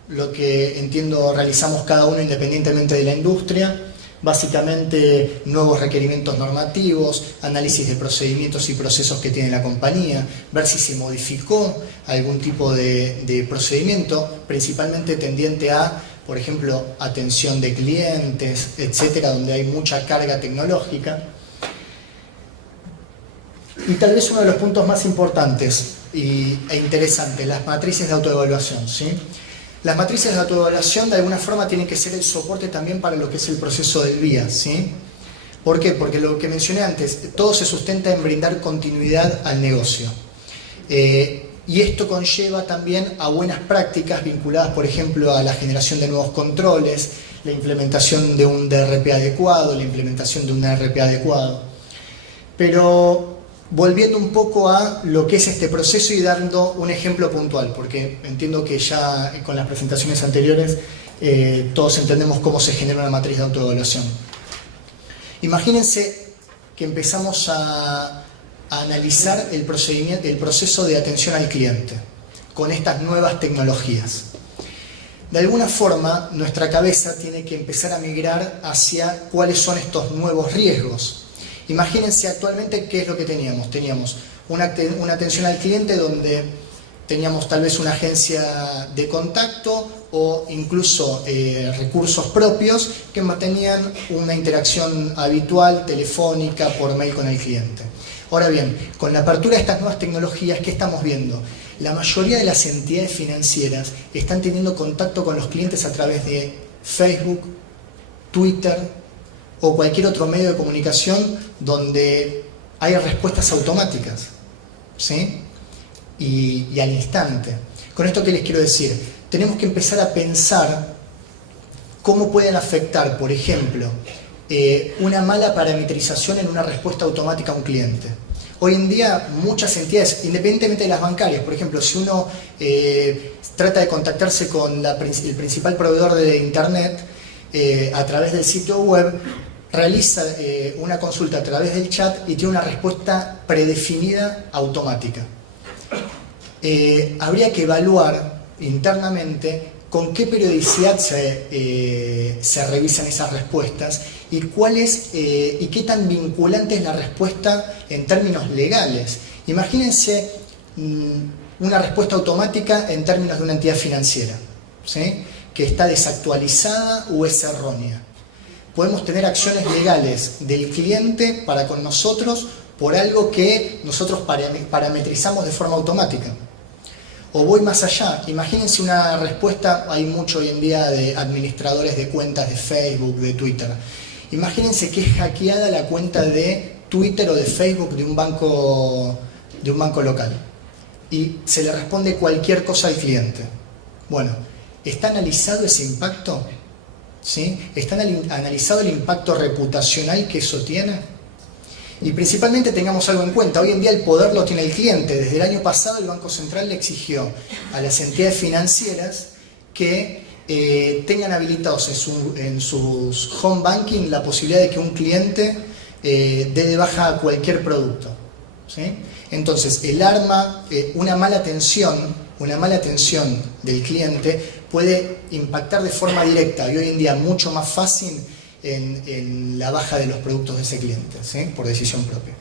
lo que entiendo realizamos cada uno independientemente de la industria, básicamente nuevos requerimientos normativos, análisis de procedimientos y procesos que tiene la compañía, ver si se modificó algún tipo de procedimiento, principalmente tendiente a, por ejemplo, atención de clientes, etcétera, donde hay mucha carga tecnológica. Y tal vez uno de los puntos más importantes e interesantes, las matrices de autoevaluación, ¿sí? Las matrices de autoevaluación de alguna forma tienen que ser el soporte también para lo que es el proceso del BIA, ¿sí? ¿Por qué? Porque lo que mencioné antes, todo se sustenta en brindar continuidad al negocio. Y esto conlleva también a buenas prácticas vinculadas, por ejemplo, a la generación de nuevos controles, la implementación de un DRP adecuado, la implementación de un ERP adecuado. Pero volviendo un poco a lo que es este proceso y dando un ejemplo puntual, porque entiendo que ya con las presentaciones anteriores todos entendemos cómo se genera una matriz de autoevaluación. Imagínense que empezamos a analizar el proceso de atención al cliente con estas nuevas tecnologías. De alguna forma, nuestra cabeza tiene que empezar a migrar hacia cuáles son estos nuevos riesgos. Imagínense actualmente qué es lo que teníamos. Teníamos una atención al cliente donde teníamos tal vez una agencia de contacto o incluso recursos propios que mantenían una interacción habitual, telefónica, por mail con el cliente. Ahora bien, con la apertura de estas nuevas tecnologías, ¿qué estamos viendo? La mayoría de las entidades financieras están teniendo contacto con los clientes a través de Facebook, Twitter o cualquier otro medio de comunicación donde hay respuestas automáticas, ¿sí? Y al instante. Con esto, ¿qué les quiero decir? Tenemos que empezar a pensar cómo pueden afectar, por ejemplo, una mala parametrización en una respuesta automática a un cliente. Hoy en día muchas entidades, independientemente de las bancarias, por ejemplo, si uno trata de contactarse con el principal proveedor de Internet a través del sitio web, realiza una consulta a través del chat y tiene una respuesta predefinida automática. Habría que evaluar internamente con qué periodicidad se revisan esas respuestas y qué tan vinculante es la respuesta en términos legales. Imagínense una respuesta automática en términos de una entidad financiera, ¿sí?, que está desactualizada o es errónea. Podemos tener acciones legales del cliente para con nosotros por algo que nosotros parametrizamos de forma automática. O voy más allá, imagínense una respuesta, hay mucho hoy en día de administradores de cuentas de Facebook, de Twitter. Imagínense que es hackeada la cuenta de Twitter o de Facebook de un banco local y se le responde cualquier cosa al cliente. Bueno, ¿está analizado ese impacto? ¿Sí? ¿Está analizado el impacto reputacional que eso tiene? Y principalmente tengamos algo en cuenta, hoy en día el poder lo tiene el cliente. Desde el año pasado el Banco Central le exigió a las entidades financieras que tengan habilitados en sus home banking la posibilidad de que un cliente dé de baja cualquier producto, ¿sí? Entonces, una mala atención del cliente puede impactar de forma directa y hoy en día mucho más fácil en la baja de los productos de ese cliente, ¿sí?, por decisión propia.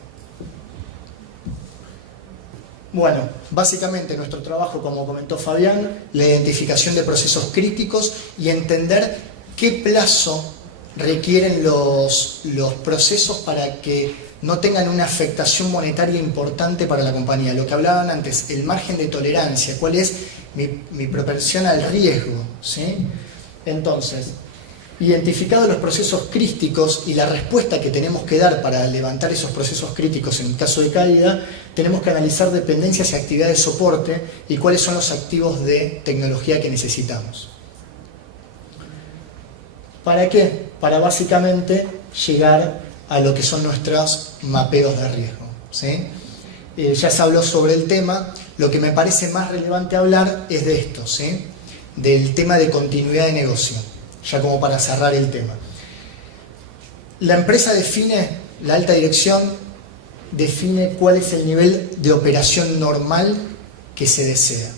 Bueno, básicamente nuestro trabajo, como comentó Fabián, la identificación de procesos críticos y entender qué plazo requieren los procesos para que no tengan una afectación monetaria importante para la compañía. Lo que hablaban antes, el margen de tolerancia, cuál es mi propensión al riesgo, ¿sí? Entonces, identificados los procesos críticos y la respuesta que tenemos que dar para levantar esos procesos críticos en el caso de caída, tenemos que analizar dependencias y actividades de soporte y cuáles son los activos de tecnología que necesitamos. ¿Para qué? Para básicamente llegar a lo que son nuestros mapeos de riesgo, ¿sí? Ya se habló sobre el tema, lo que me parece más relevante hablar es de esto, ¿sí?, del tema de continuidad de negocio. Ya como para cerrar el tema. La empresa la alta dirección define cuál es el nivel de operación normal que se desea.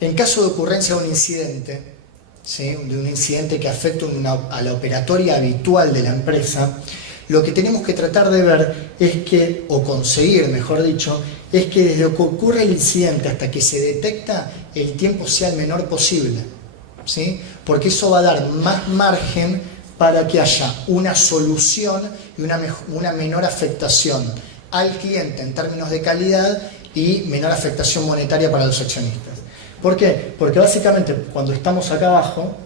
En caso de ocurrencia de un incidente, ¿sí?, de un incidente que afecte a la operatoria habitual de la empresa, lo que tenemos que tratar de ver o conseguir, mejor dicho, es que desde que ocurre el incidente hasta que se detecta, el tiempo sea el menor posible, ¿sí?, porque eso va a dar más margen para que haya una solución y una menor afectación al cliente en términos de calidad y menor afectación monetaria para los accionistas. ¿Por qué? Porque básicamente cuando estamos acá abajo,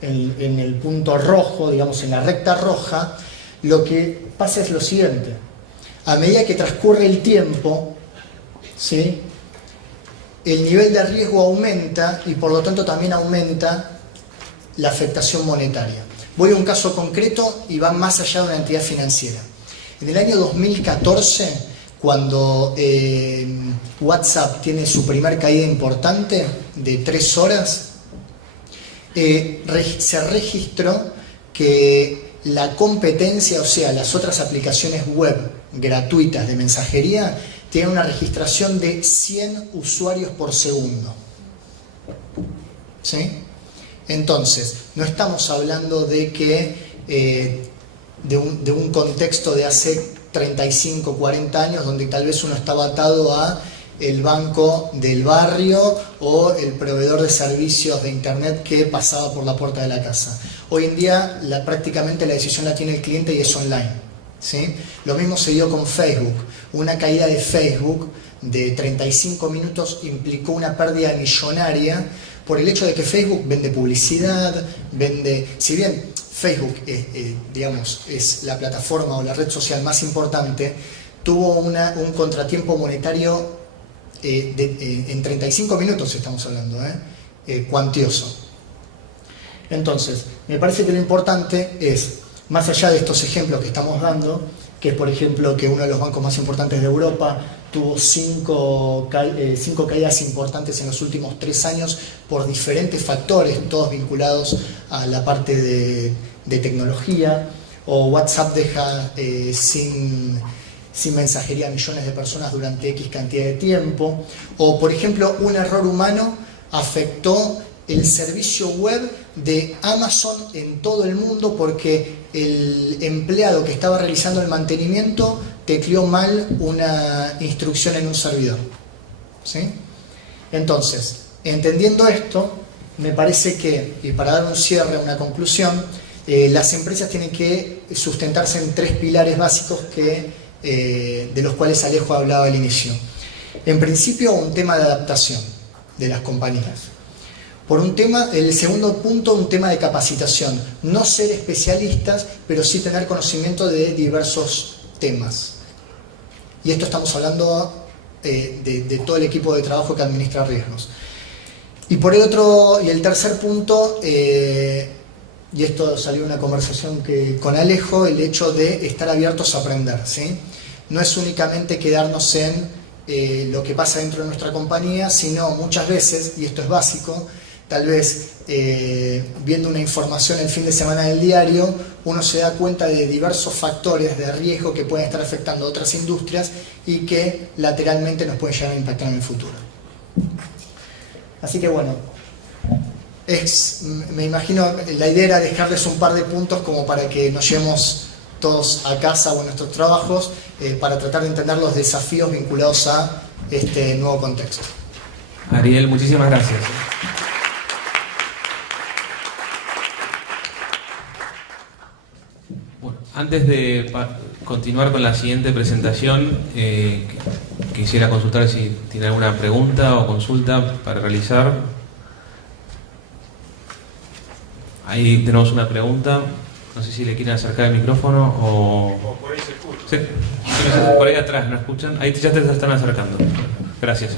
en el punto rojo, digamos en la recta roja, lo que pasa es lo siguiente: a medida que transcurre el tiempo, ¿sí?, el nivel de riesgo aumenta y por lo tanto también aumenta la afectación monetaria. Voy a un caso concreto y va más allá de una entidad financiera. En el año 2014, cuando WhatsApp tiene su primer caída importante de 3 horas, se registró que la competencia, o sea, las otras aplicaciones web gratuitas de mensajería, tienen una registración de 100 usuarios por segundo, ¿sí? Entonces, no estamos hablando de que de un contexto de hace 35, 40 años donde tal vez uno estaba atado a el banco del barrio o el proveedor de servicios de internet que pasaba por la puerta de la casa. Hoy en día prácticamente la decisión la tiene el cliente y es online, ¿sí? Lo mismo se dio con Facebook. Una caída de Facebook de 35 minutos implicó una pérdida millonaria por el hecho de que Facebook vende publicidad, si bien Facebook, digamos, es la plataforma o la red social más importante, tuvo un contratiempo monetario en 35 minutos, estamos hablando, cuantioso. Entonces, me parece que lo importante es, más allá de estos ejemplos que estamos dando, que es por ejemplo que uno de los bancos más importantes de Europa tuvo 5 caídas importantes en los últimos 3 años por diferentes factores, todos vinculados a la parte de tecnología, o WhatsApp deja sin mensajería a millones de personas durante X cantidad de tiempo, o por ejemplo un error humano afectó el servicio web de Amazon en todo el mundo porque el empleado que estaba realizando el mantenimiento tecleó mal una instrucción en un servidor. ¿Sí? Entonces, entendiendo esto, me parece que, y para dar un cierre, una conclusión, las empresas tienen que sustentarse en 3 pilares básicos de los cuales Alejo hablaba al inicio. En principio, un tema de adaptación de las compañías. Por un tema, el segundo punto, un tema de capacitación. No ser especialistas, pero sí tener conocimiento de diversos temas. Y esto estamos hablando de todo el equipo de trabajo que administra riesgos. Y por el otro, y el tercer punto, y esto salió en una conversación con Alejo, el hecho de estar abiertos a aprender, ¿sí? No es únicamente quedarnos en lo que pasa dentro de nuestra compañía, sino muchas veces, y esto es básico, tal vez viendo una información el fin de semana del diario, uno se da cuenta de diversos factores de riesgo que pueden estar afectando a otras industrias y que lateralmente nos pueden llegar a impactar en el futuro. Así que bueno, me imagino, la idea era dejarles un par de puntos como para que nos llevemos todos a casa o a nuestros trabajos para tratar de entender los desafíos vinculados a este nuevo contexto. Ariel, muchísimas gracias. Bueno, antes de continuar con la siguiente presentación, quisiera consultar si tiene alguna pregunta o consulta para realizar. Ahí tenemos una pregunta. No sé si le quieren acercar el micrófono o por ahí se escucha. Sí, por ahí atrás, ¿no escuchan? Ahí ya te están acercando. Gracias.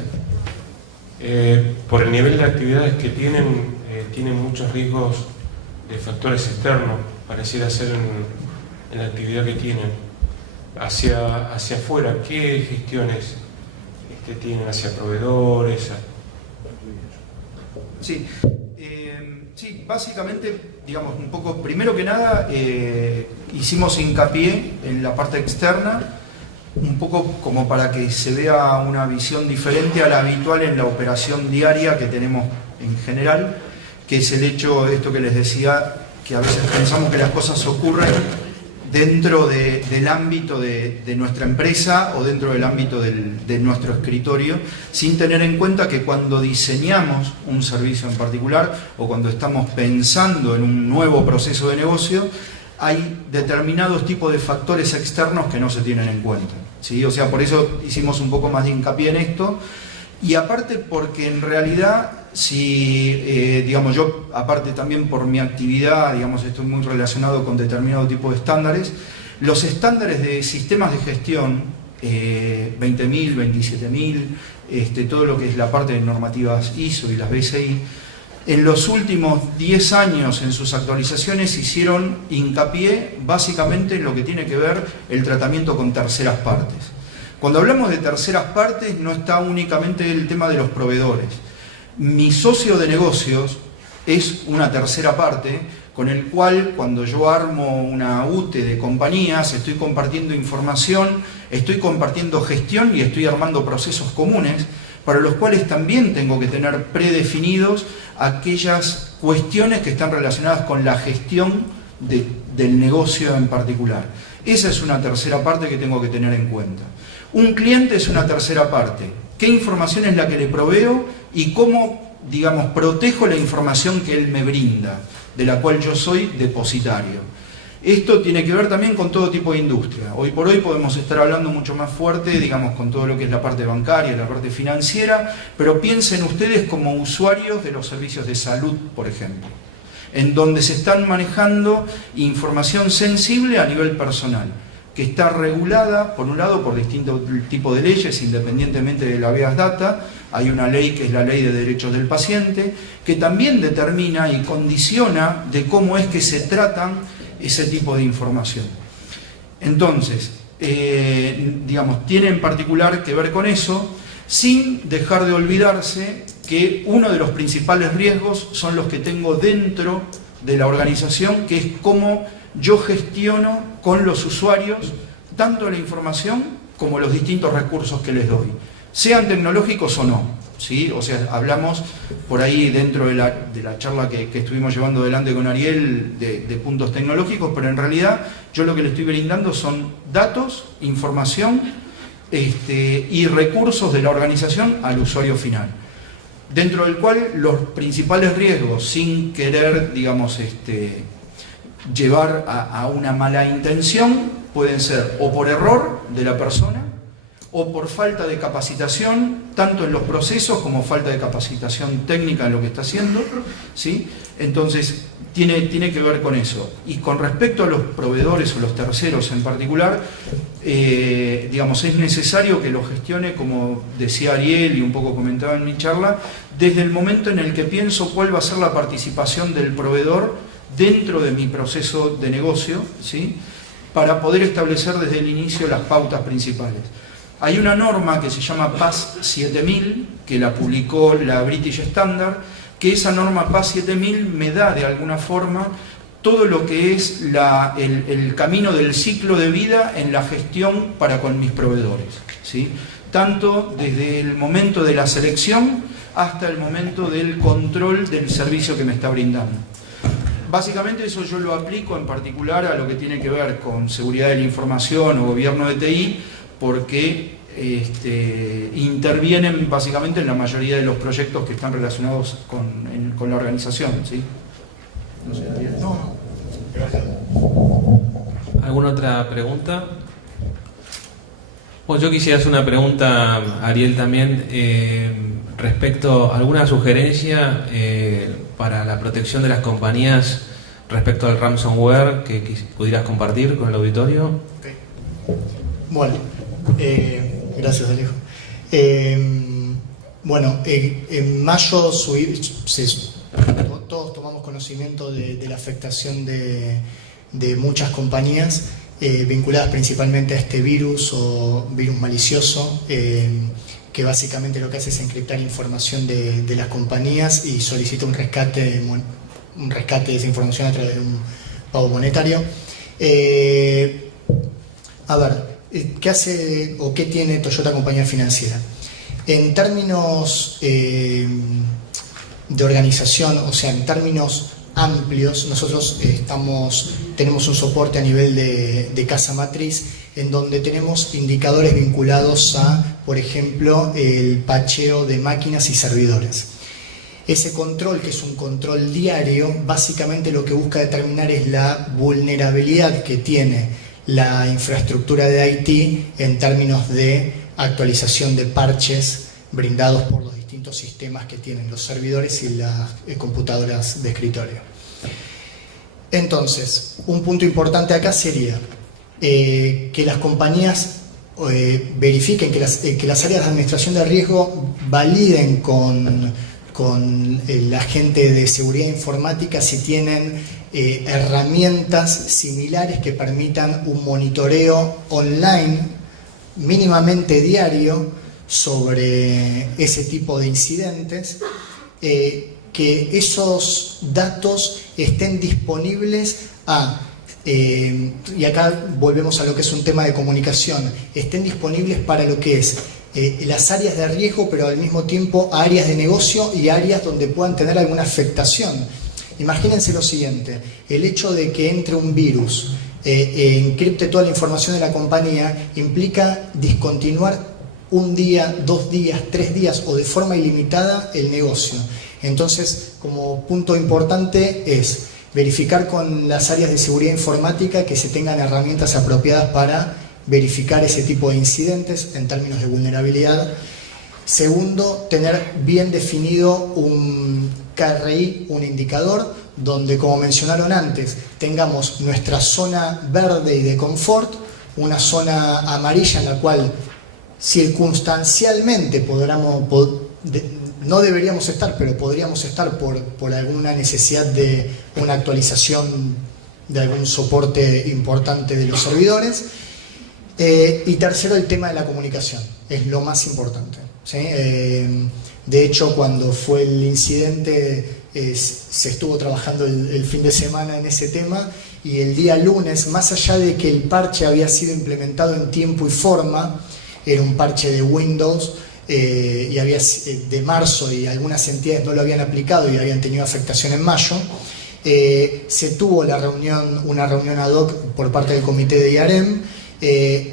Por el nivel de actividades que tienen muchos riesgos de factores externos, pareciera ser en la actividad que tienen. Hacia afuera, ¿qué gestiones tienen hacia proveedores? Sí. Sí, básicamente, digamos, un poco, primero que nada, hicimos hincapié en la parte externa, un poco como para que se vea una visión diferente a la habitual en la operación diaria que tenemos en general, que es el hecho de esto que les decía, que a veces pensamos que las cosas ocurren dentro del ámbito de nuestra empresa o dentro del ámbito de nuestro escritorio, sin tener en cuenta que cuando diseñamos un servicio en particular o cuando estamos pensando en un nuevo proceso de negocio, hay determinados tipos de factores externos que no se tienen en cuenta, ¿sí? O sea, por eso hicimos un poco más de hincapié en esto. Y aparte porque en realidad, si digamos, yo aparte también por mi actividad, digamos, estoy muy relacionado con determinado tipo de estándares, los estándares de sistemas de gestión, 20.000, 27.000, todo lo que es la parte de normativas ISO y las BSI, en los últimos 10 años en sus actualizaciones hicieron hincapié básicamente en lo que tiene que ver el tratamiento con terceras partes. Cuando hablamos de terceras partes no está únicamente el tema de los proveedores. Mi socio de negocios es una tercera parte con el cual cuando yo armo una UTE de compañías estoy compartiendo información, estoy compartiendo gestión y estoy armando procesos comunes para los cuales también tengo que tener predefinidos aquellas cuestiones que están relacionadas con la gestión del negocio en particular. Esa es una tercera parte que tengo que tener en cuenta. Un cliente es una tercera parte. ¿Qué información es la que le proveo y cómo, digamos, protejo la información que él me brinda, de la cual yo soy depositario? Esto tiene que ver también con todo tipo de industria. Hoy por hoy podemos estar hablando mucho más fuerte, digamos, con todo lo que es la parte bancaria, la parte financiera, pero piensen ustedes como usuarios de los servicios de salud, por ejemplo. en donde se están manejando información sensible a nivel personal, que está regulada, por un lado, por distintos tipos de leyes, independientemente de la habeas data. Hay una ley que es la Ley de Derechos del Paciente, que también determina y condiciona de cómo es que se tratan ese tipo de información. Entonces, digamos, tiene en particular que ver con eso, sin dejar de olvidarse que uno de los principales riesgos son los que tengo dentro de la organización, que es cómo yo gestiono con los usuarios tanto la información como los distintos recursos que les doy, sean tecnológicos o no, ¿sí? O sea, hablamos por ahí dentro de la charla que estuvimos llevando adelante con Ariel de puntos tecnológicos, pero en realidad yo lo que le estoy brindando son datos, información y recursos de la organización al usuario final, dentro del cual los principales riesgos, sin querer, digamos, llevar a una mala intención, pueden ser o por error de la persona o por falta de capacitación, tanto en los procesos como falta de capacitación técnica en lo que está haciendo, ¿sí? Entonces, tiene que ver con eso. Y con respecto a los proveedores o los terceros en particular, digamos, es necesario que lo gestione, como decía Ariel y un poco comentaba en mi charla, desde el momento en el que pienso cuál va a ser la participación del proveedor dentro de mi proceso de negocio, ¿sí? Para poder establecer desde el inicio las pautas principales. Hay una norma que se llama PAS 7000, que la publicó la British Standard, que esa norma PAS 7000 me da de alguna forma todo lo que es el camino del ciclo de vida en la gestión para con mis proveedores, ¿sí? Tanto desde el momento de la selección hasta el momento del control del servicio que me está brindando. Básicamente eso yo lo aplico en particular a lo que tiene que ver con seguridad de la información o gobierno de TI, porque intervienen básicamente en la mayoría de los proyectos que están relacionados con la organización, ¿sí? No sé, Ariel. No, gracias. ¿Alguna otra pregunta? Bueno, yo quisiera hacer una pregunta a Ariel también, respecto a alguna sugerencia para la protección de las compañías respecto al ransomware que pudieras compartir con el auditorio. Okay. Bueno, gracias, Alejo. Bueno, en mayo todos tomamos conocimiento de la afectación de muchas compañías vinculadas principalmente a este virus o virus malicioso, que básicamente lo que hace es encriptar información de las compañías y solicita un rescate de esa información a través de un pago monetario. A ver, ¿qué hace o qué tiene Toyota Compañía Financiera? En términos de organización, o sea, en términos amplios, nosotros tenemos un soporte a nivel de casa matriz, en donde tenemos indicadores vinculados a, por ejemplo, el patcheo de máquinas y servidores. Ese control, que es un control diario, básicamente lo que busca determinar es la vulnerabilidad que tiene la infraestructura de IT en términos de actualización de parches brindados por los distintos sistemas que tienen los servidores y las computadoras de escritorio. Entonces, un punto importante acá sería que las compañías verifiquen, que las áreas de administración de riesgo validen con la gente de seguridad informática si tienen herramientas similares que permitan un monitoreo online mínimamente diario sobre ese tipo de incidentes, que esos datos estén disponibles y acá volvemos a lo que es un tema de comunicación, estén disponibles para lo que es las áreas de riesgo, pero al mismo tiempo áreas de negocio y áreas donde puedan tener alguna afectación. Imagínense lo siguiente: el hecho de que entre un virus encripte toda la información de la compañía implica discontinuar un día, 2 días, 3 días o de forma ilimitada el negocio. Entonces, como punto importante es verificar con las áreas de seguridad informática que se tengan herramientas apropiadas para verificar ese tipo de incidentes en términos de vulnerabilidad. Segundo, tener bien definido KRI, un indicador, donde, como mencionaron antes, tengamos nuestra zona verde y de confort, una zona amarilla en la cual circunstancialmente no deberíamos estar, pero podríamos estar por alguna necesidad de una actualización de algún soporte importante de los servidores. Y tercero, el tema de la comunicación, es lo más importante, ¿sí? De hecho, cuando fue el incidente, se estuvo trabajando el fin de semana en ese tema, y el día lunes, más allá de que el parche había sido implementado en tiempo y forma, era un parche de Windows, y había de marzo, y algunas entidades no lo habían aplicado y habían tenido afectación en mayo, se tuvo una reunión ad hoc por parte del comité de IAREM,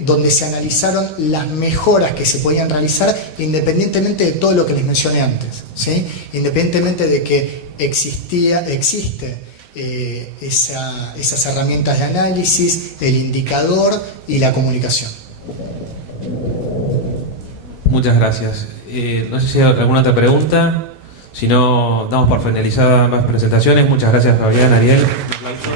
donde se analizaron las mejoras que se podían realizar independientemente de todo lo que les mencioné antes, ¿sí? Independientemente de que existe esas herramientas de análisis, el indicador y la comunicación. Muchas gracias. No sé si hay alguna otra pregunta. Si no, damos por finalizadas ambas presentaciones. Muchas gracias, Fabián, Ariel. Un aplauso.